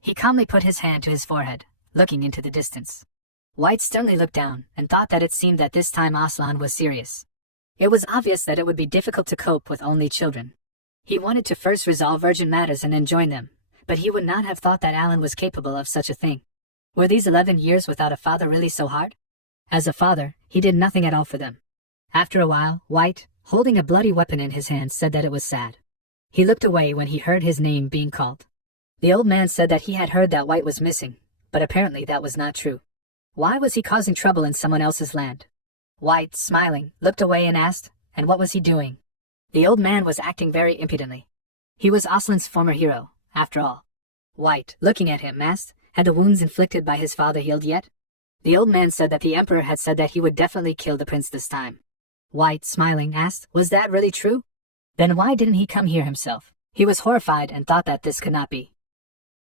He calmly put his hand to his forehead, looking into the distance. White sternly looked down and thought that it seemed that this time Aslan was serious. It was obvious that it would be difficult to cope with only children. He wanted to first resolve urgent matters and then join them, but he would not have thought that Alan was capable of such a thing. Were these 11 years without a father really so hard? As a father, he did nothing at all for them. After a while, White, holding a bloody weapon in his hand, said that it was sad. He looked away when he heard his name being called. The old man said that he had heard that White was missing, but apparently that was not true. Why was he causing trouble in someone else's land? White, smiling, looked away and asked, and what was he doing? The old man was acting very impudently. He was Aslan's former hero, after all. White, looking at him, asked, had the wounds inflicted by his father healed yet? The old man said that the emperor had said that he would definitely kill the prince this time. White, smiling, asked, was that really true? Then why didn't he come here himself? He was horrified and thought that this could not be.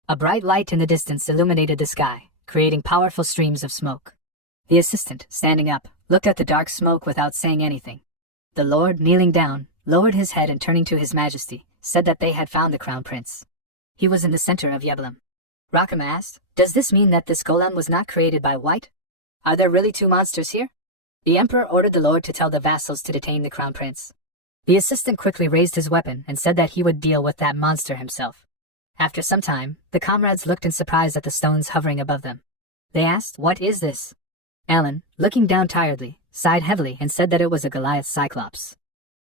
A bright light in the distance illuminated the sky, creating powerful streams of smoke. The assistant, standing up, looked at the dark smoke without saying anything. The lord, kneeling down, lowered his head and turning to his majesty, said that they had found the crown prince. He was in the center of Yebelem. Rackham asked, does this mean that this golem was not created by White? Are there really two monsters here? The emperor ordered the lord to tell the vassals to detain the crown prince. The assistant quickly raised his weapon and said that he would deal with that monster himself. After some time, the comrades looked in surprise at the stones hovering above them. They asked, "What is this?" Alan, looking down tiredly, sighed heavily and said that it was a Goliath Cyclops.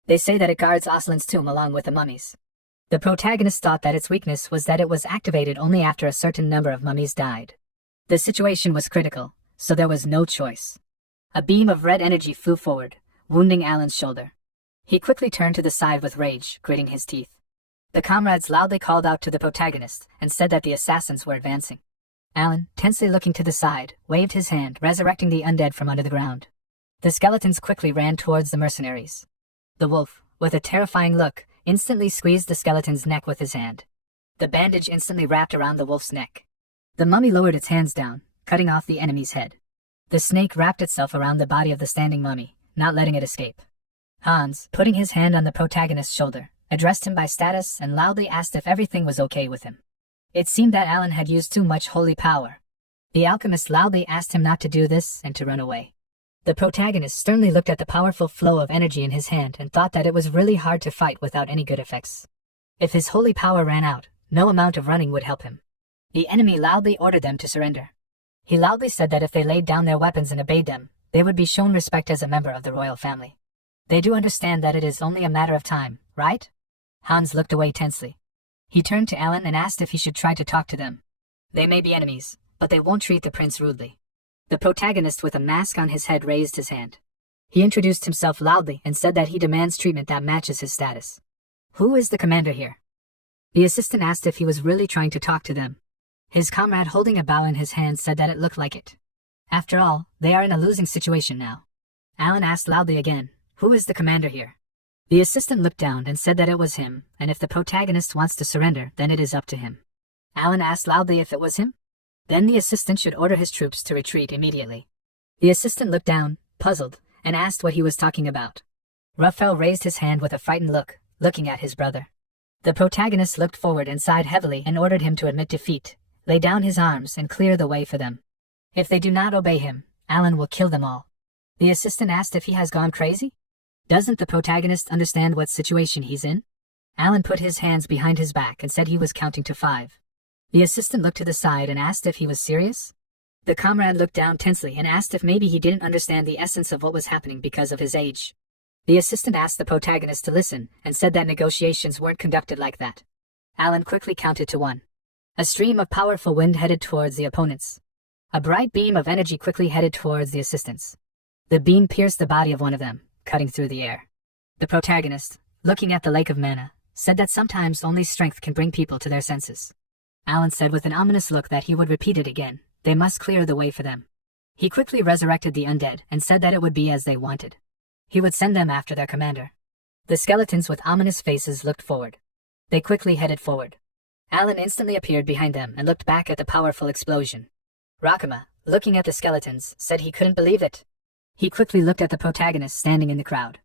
They say that it guards Aslan's tomb along with the mummies. The protagonist thought that its weakness was that it was activated only after a certain number of mummies died. The situation was critical, so there was no choice. A beam of red energy flew forward, wounding Alan's shoulder. He quickly turned to the side with rage, gritting his teeth. The comrades loudly called out to the protagonist and said that the assassins were advancing. Alan, tensely looking to the side, waved his hand, resurrecting the undead from under the ground. The skeletons quickly ran towards the mercenaries. The wolf, with a terrifying look, instantly squeezed the skeleton's neck with his hand. The bandage instantly wrapped around the wolf's neck. The mummy lowered its hands down, cutting off the enemy's head. The snake wrapped itself around the body of the standing mummy, not letting it escape. Hans, putting his hand on the protagonist's shoulder, addressed him by status and loudly asked if everything was okay with him. It seemed that Alan had used too much holy power. The alchemist loudly asked him not to do this and to run away. The protagonist sternly looked at the powerful flow of energy in his hand and thought that it was really hard to fight without any good effects. If his holy power ran out, no amount of running would help him. The enemy loudly ordered them to surrender. He loudly said that if they laid down their weapons and obeyed them, they would be shown respect as a member of the royal family. They do understand that it is only a matter of time, right? Hans looked away tensely. He turned to Alan and asked if he should try to talk to them. They may be enemies, but they won't treat the prince rudely. The protagonist with a mask on his head raised his hand. He introduced himself loudly and said that he demands treatment that matches his status. Who is the commander here? The assistant asked if he was really trying to talk to them. His comrade holding a bow in his hand said that it looked like it. After all, they are in a losing situation now. Alan asked loudly again, "Who is the commander here?" The assistant looked down and said that it was him, and if the protagonist wants to surrender, then it is up to him. Alan asked loudly if it was him. Then the assistant should order his troops to retreat immediately. The assistant looked down, puzzled, and asked what he was talking about. Raphael raised his hand with a frightened look, looking at his brother. The protagonist looked forward and sighed heavily and ordered him to admit defeat, lay down his arms and clear the way for them. If they do not obey him, Alan will kill them all. The assistant asked if he has gone crazy. Doesn't the protagonist understand what situation he's in? Alan put his hands behind his back and said he was counting to 5. The assistant looked to the side and asked if he was serious. The comrade looked down tensely and asked if maybe he didn't understand the essence of what was happening because of his age. The assistant asked the protagonist to listen and said that negotiations weren't conducted like that. Alan quickly counted to 1. A stream of powerful wind headed towards the opponents. A bright beam of energy quickly headed towards the assistants. The beam pierced the body of one of them, cutting through the air. The protagonist, looking at the lake of mana, said that sometimes only strength can bring people to their senses. Alan said with an ominous look that he would repeat it again. They must clear the way for them. He quickly resurrected the undead and said that it would be as they wanted. He would send them after their commander. The skeletons with ominous faces looked forward. They quickly headed forward. Alan instantly appeared behind them and looked back at the powerful explosion. Rakama, looking at the skeletons, said he couldn't believe it. He quickly looked at the protagonist standing in the crowd.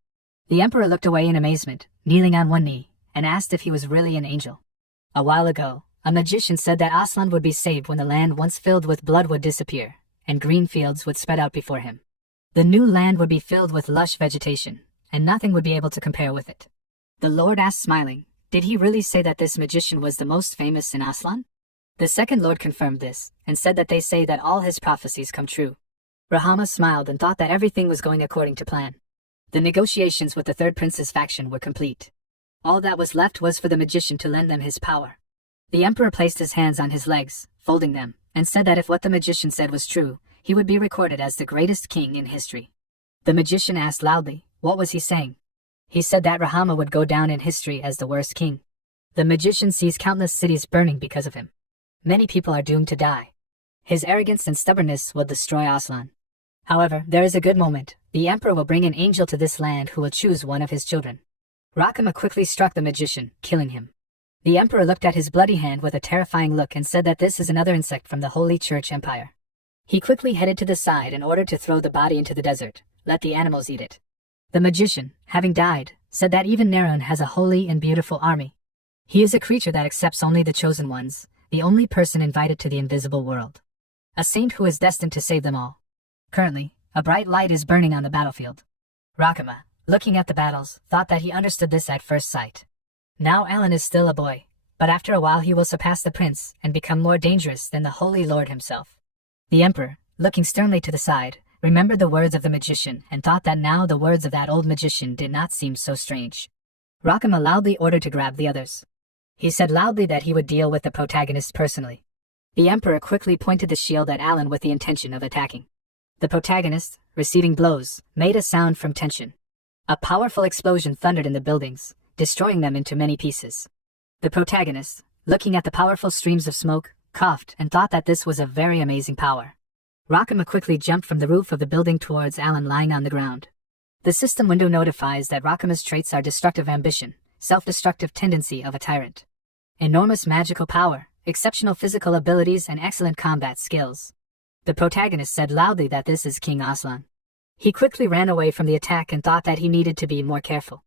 The emperor looked away in amazement, kneeling on one knee, and asked if he was really an angel. A while ago, a magician said that Aslan would be saved when the land once filled with blood would disappear, and green fields would spread out before him. The new land would be filled with lush vegetation, and nothing would be able to compare with it. The lord asked smiling, did he really say that this magician was the most famous in Aslan? The second lord confirmed this, and said that they say that all his prophecies come true. Rahama smiled and thought that everything was going according to plan. The negotiations with the third prince's faction were complete. All that was left was for the magician to lend them his power. The emperor placed his hands on his legs, folding them, and said that if what the magician said was true, he would be recorded as the greatest king in history. The magician asked loudly, what was he saying? He said that Rahama would go down in history as the worst king. The magician sees countless cities burning because of him. Many people are doomed to die. His arrogance and stubbornness will destroy Aslan. However, there is a good moment. The emperor will bring an angel to this land who will choose one of his children. Rakama quickly struck the magician, killing him. The emperor looked at his bloody hand with a terrifying look and said that this is another insect from the Holy Church Empire. He quickly headed to the side and ordered to throw the body into the desert, let the animals eat it. The magician, having died, said that even Neron has a holy and beautiful army. He is a creature that accepts only the chosen ones, the only person invited to the invisible world. A saint who is destined to save them all. Currently, a bright light is burning on the battlefield. Rakama, looking at the battles, thought that he understood this at first sight. Now Alan is still a boy, but after a while he will surpass the prince and become more dangerous than the Holy Lord himself. The Emperor, looking sternly to the side, remembered the words of the magician and thought that now the words of that old magician did not seem so strange. Rakama loudly ordered to grab the others. He said loudly that he would deal with the protagonist personally. The Emperor quickly pointed the shield at Alan with the intention of attacking. The protagonist, receiving blows, made a sound from tension. A powerful explosion thundered in the buildings, destroying them into many pieces. The protagonist, looking at the powerful streams of smoke, coughed and thought that this was a very amazing power. Rakama quickly jumped from the roof of the building towards Alan lying on the ground. The system window notifies that Rakama's traits are destructive ambition, self-destructive tendency of a tyrant, enormous magical power, exceptional physical abilities and excellent combat skills. The protagonist said loudly that this is King Aslan. He quickly ran away from the attack and thought that he needed to be more careful.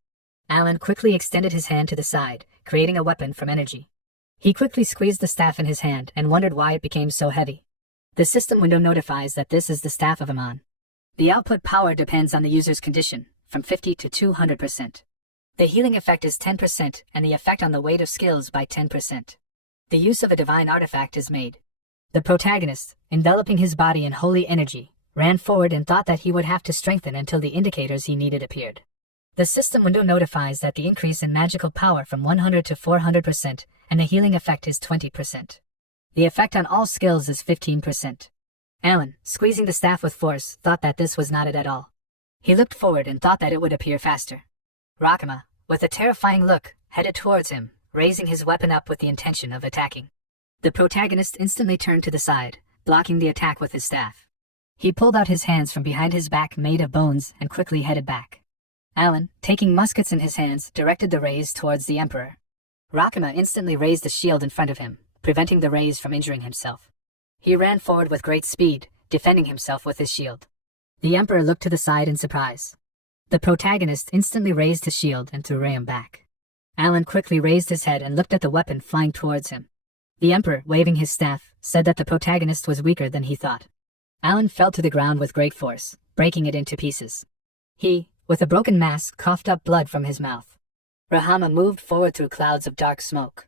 Alan quickly extended his hand to the side, creating a weapon from energy. He quickly squeezed the staff in his hand and wondered why it became so heavy. The system window notifies that this is the Staff of Aman. The output power depends on the user's condition, from 50 to 200%. The healing effect is 10% and the effect on the weight of skills by 10%. The use of a divine artifact is made. The protagonist, enveloping his body in holy energy, ran forward and thought that he would have to strengthen until the indicators he needed appeared. The system window notifies that the increase in magical power from 100 to 400% and the healing effect is 20%. The effect on all skills is 15%. Alan, squeezing the staff with force, thought that this was not it at all. He looked forward and thought that it would appear faster. Rakama, with a terrifying look, headed towards him, raising his weapon up with the intention of attacking. The protagonist instantly turned to the side, blocking the attack with his staff. He pulled out his hands from behind his back made of bones and quickly headed back. Alan, taking muskets in his hands, directed the rays towards the Emperor. Rakama instantly raised the shield in front of him, preventing the rays from injuring himself. He ran forward with great speed, defending himself with his shield. The Emperor looked to the side in surprise. The protagonist instantly raised his shield and threw Rayam back. Alan quickly raised his head and looked at the weapon flying towards him. The Emperor, waving his staff, said that the protagonist was weaker than he thought. Alan fell to the ground with great force, breaking it into pieces. He, with a broken mask, coughed up blood from his mouth. Rahama moved forward through clouds of dark smoke.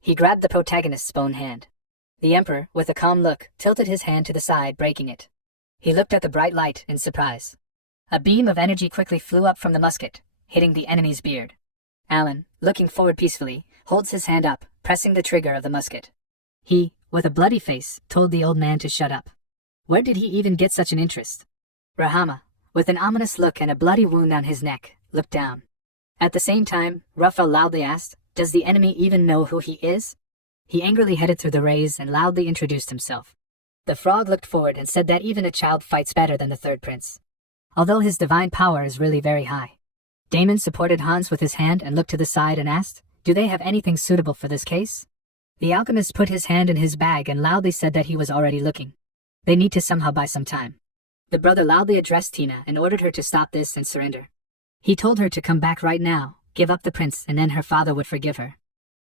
He grabbed the protagonist's bone hand. The Emperor, with a calm look, tilted his hand to the side, breaking it. He looked at the bright light in surprise. A beam of energy quickly flew up from the musket, hitting the enemy's beard. Alan, looking forward peacefully, holds his hand up, pressing the trigger of the musket. He, with a bloody face, told the old man to shut up. Where did he even get such an interest? Rahama, with an ominous look and a bloody wound on his neck, looked down. At the same time, Raphael loudly asked, "Does the enemy even know who he is?" He angrily headed through the rays and loudly introduced himself. The frog looked forward and said that even a child fights better than the third prince, although his divine power is really very high. Damon supported Hans with his hand and looked to the side and asked, "Do they have anything suitable for this case?" The alchemist put his hand in his bag and loudly said that he was already looking. They need to somehow buy some time. The brother loudly addressed Tina and ordered her to stop this and surrender. He told her to come back right now, give up the prince, and then her father would forgive her.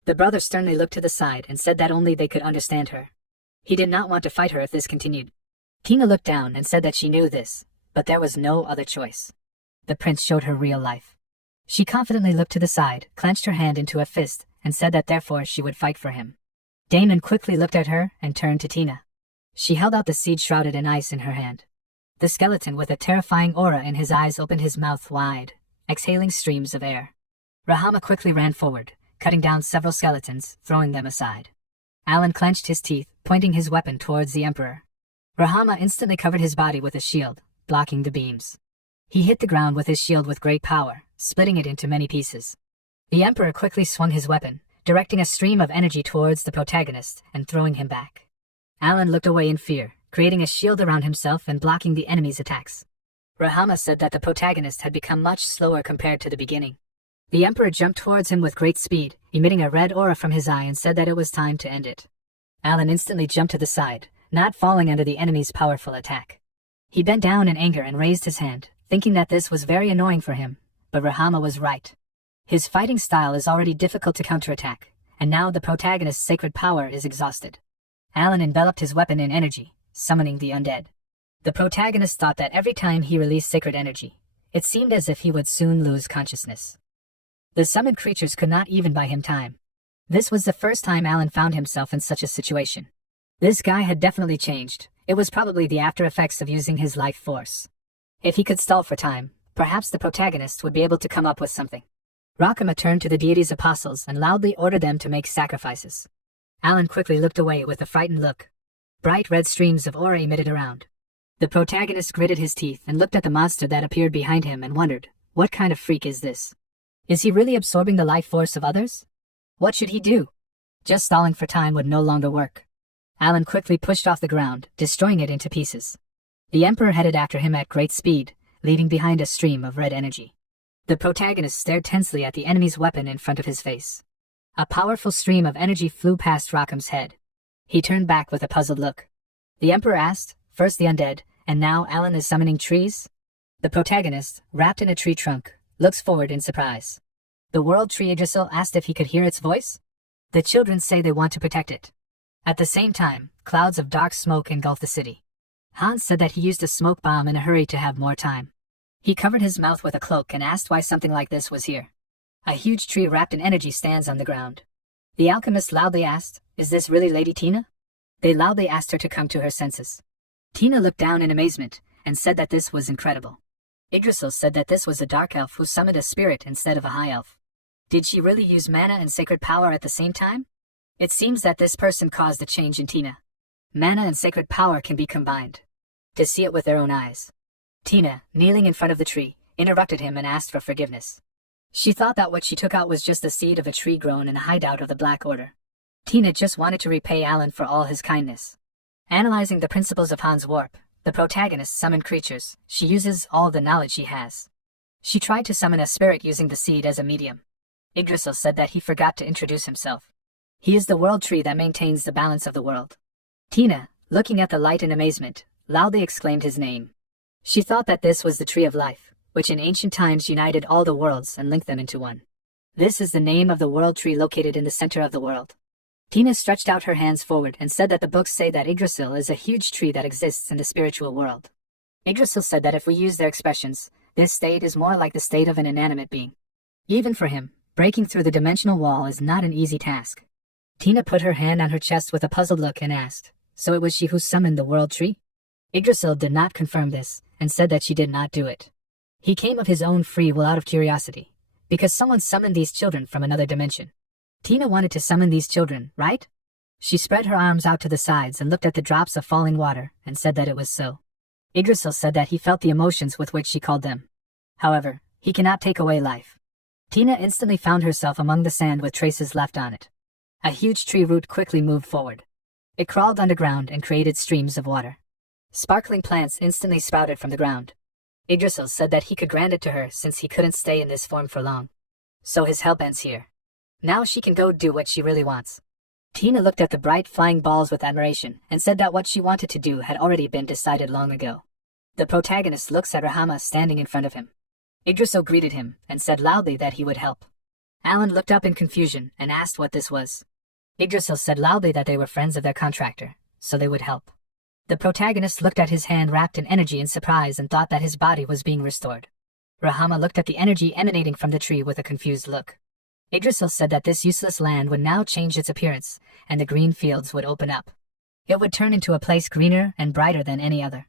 The brother sternly looked to the side and said that only they could understand her. He did not want to fight her if this continued. Tina looked down and said that she knew this, but there was no other choice. The prince showed her real life. She confidently looked to the side, clenched her hand into a fist, and said that therefore she would fight for him. Damon quickly looked at her and turned to Tina. She held out the seed shrouded in ice in her hand. The skeleton with a terrifying aura in his eyes opened his mouth wide, exhaling streams of air. Rahama quickly ran forward, cutting down several skeletons, throwing them aside. Alan clenched his teeth, pointing his weapon towards the Emperor. Rahama instantly covered his body with a shield, blocking the beams. He hit the ground with his shield with great power, splitting it into many pieces. The Emperor quickly swung his weapon, directing a stream of energy towards the protagonist and throwing him back. Alan looked away in fear, creating a shield around himself and blocking the enemy's attacks. Rahama said that the protagonist had become much slower compared to the beginning. The Emperor jumped towards him with great speed, emitting a red aura from his eye, and said that it was time to end it. Alan instantly jumped to the side, not falling under the enemy's powerful attack. He bent down in anger and raised his hand, thinking that this was very annoying for him, but Rahama was right. His fighting style is already difficult to counterattack, and now the protagonist's sacred power is exhausted. Alan enveloped his weapon in energy, summoning the undead. The protagonist thought that every time he released sacred energy, It seemed as if he would soon lose consciousness. The summoned creatures could not even buy him time. This was the first time Alan found himself in such a situation. This guy had definitely changed. It was probably the after effects of using his life force. If he could stall for time, perhaps the protagonist would be able to come up with something. Rakama turned to the deity's apostles and loudly ordered them to make sacrifices. Alan quickly looked away with a frightened look. Bright red streams of aura emitted around. The protagonist gritted his teeth and looked at the monster that appeared behind him and wondered, what kind of freak is this? Is he really absorbing the life force of others? What should he do? Just stalling for time would no longer work. Alan quickly pushed off the ground, destroying it into pieces. The Emperor headed after him at great speed, leaving behind a stream of red energy. The protagonist stared tensely at the enemy's weapon in front of his face. A powerful stream of energy flew past Rakam's head. He turned back with a puzzled look. The Emperor asked, first the undead, and now Alan is summoning trees? The protagonist, wrapped in a tree trunk, looks forward in surprise. The world tree Yggdrasil asked if he could hear its voice. The children say they want to protect it. At the same time, clouds of dark smoke engulf the city. Hans said that he used a smoke bomb in a hurry to have more time. He covered his mouth with a cloak and asked why something like this was here. A huge tree wrapped in energy stands on the ground. The alchemist loudly asked, "Is this really Lady Tina?" They loudly asked her to come to her senses. Tina looked down in amazement and said that this was incredible. Yggdrasil said that this was a dark elf who summoned a spirit instead of a high elf. Did she really use mana and sacred power at the same time? It seems that this person caused a change in Tina. Mana and sacred power can be combined. To see it with their own eyes. Tina, kneeling in front of the tree, interrupted him and asked for forgiveness. She thought that what she took out was just the seed of a tree grown in a hideout of the Black Order. Tina just wanted to repay Alan for all his kindness. Analyzing the principles of Hans Warp, the protagonist summoned creatures. She uses all the knowledge she has. She tried to summon a spirit using the seed as a medium. Yggdrasil said that he forgot to introduce himself. He is the world tree that maintains the balance of the world. Tina, looking at the light in amazement, loudly exclaimed his name. She thought that this was the Tree of Life, which in ancient times united all the worlds and linked them into one. This is the name of the world tree located in the center of the world. Tina stretched out her hands forward and said that the books say that Yggdrasil is a huge tree that exists in the spiritual world. Yggdrasil said that if we use their expressions, this state is more like the state of an inanimate being. Even for him, breaking through the dimensional wall is not an easy task. Tina put her hand on her chest with a puzzled look and asked, "So it was she who summoned the world tree?" Yggdrasil did not confirm this, and said that she did not do it. He came of his own free will out of curiosity, because someone summoned these children from another dimension. Tina wanted to summon these children, right? She spread her arms out to the sides and looked at the drops of falling water, and said that it was so. Yggdrasil said that he felt the emotions with which she called them. However, he cannot take away life. Tina instantly found herself among the sand with traces left on it. A huge tree root quickly moved forward. It crawled underground and created streams of water. Sparkling plants instantly sprouted from the ground. Yggdrasil said that he could grant it to her since he couldn't stay in this form for long. So his help ends here. Now she can go do what she really wants. Tina looked at the bright flying balls with admiration and said that what she wanted to do had already been decided long ago. The protagonist looks at Rahama standing in front of him. Yggdrasil greeted him and said loudly that he would help. Alan looked up in confusion and asked what this was. Yggdrasil said loudly that they were friends of their contractor, so they would help. The protagonist looked at his hand wrapped in energy in surprise and thought that his body was being restored. Rahama looked at the energy emanating from the tree with a confused look. Yggdrasil said that this useless land would now change its appearance, and the green fields would open up. It would turn into a place greener and brighter than any other.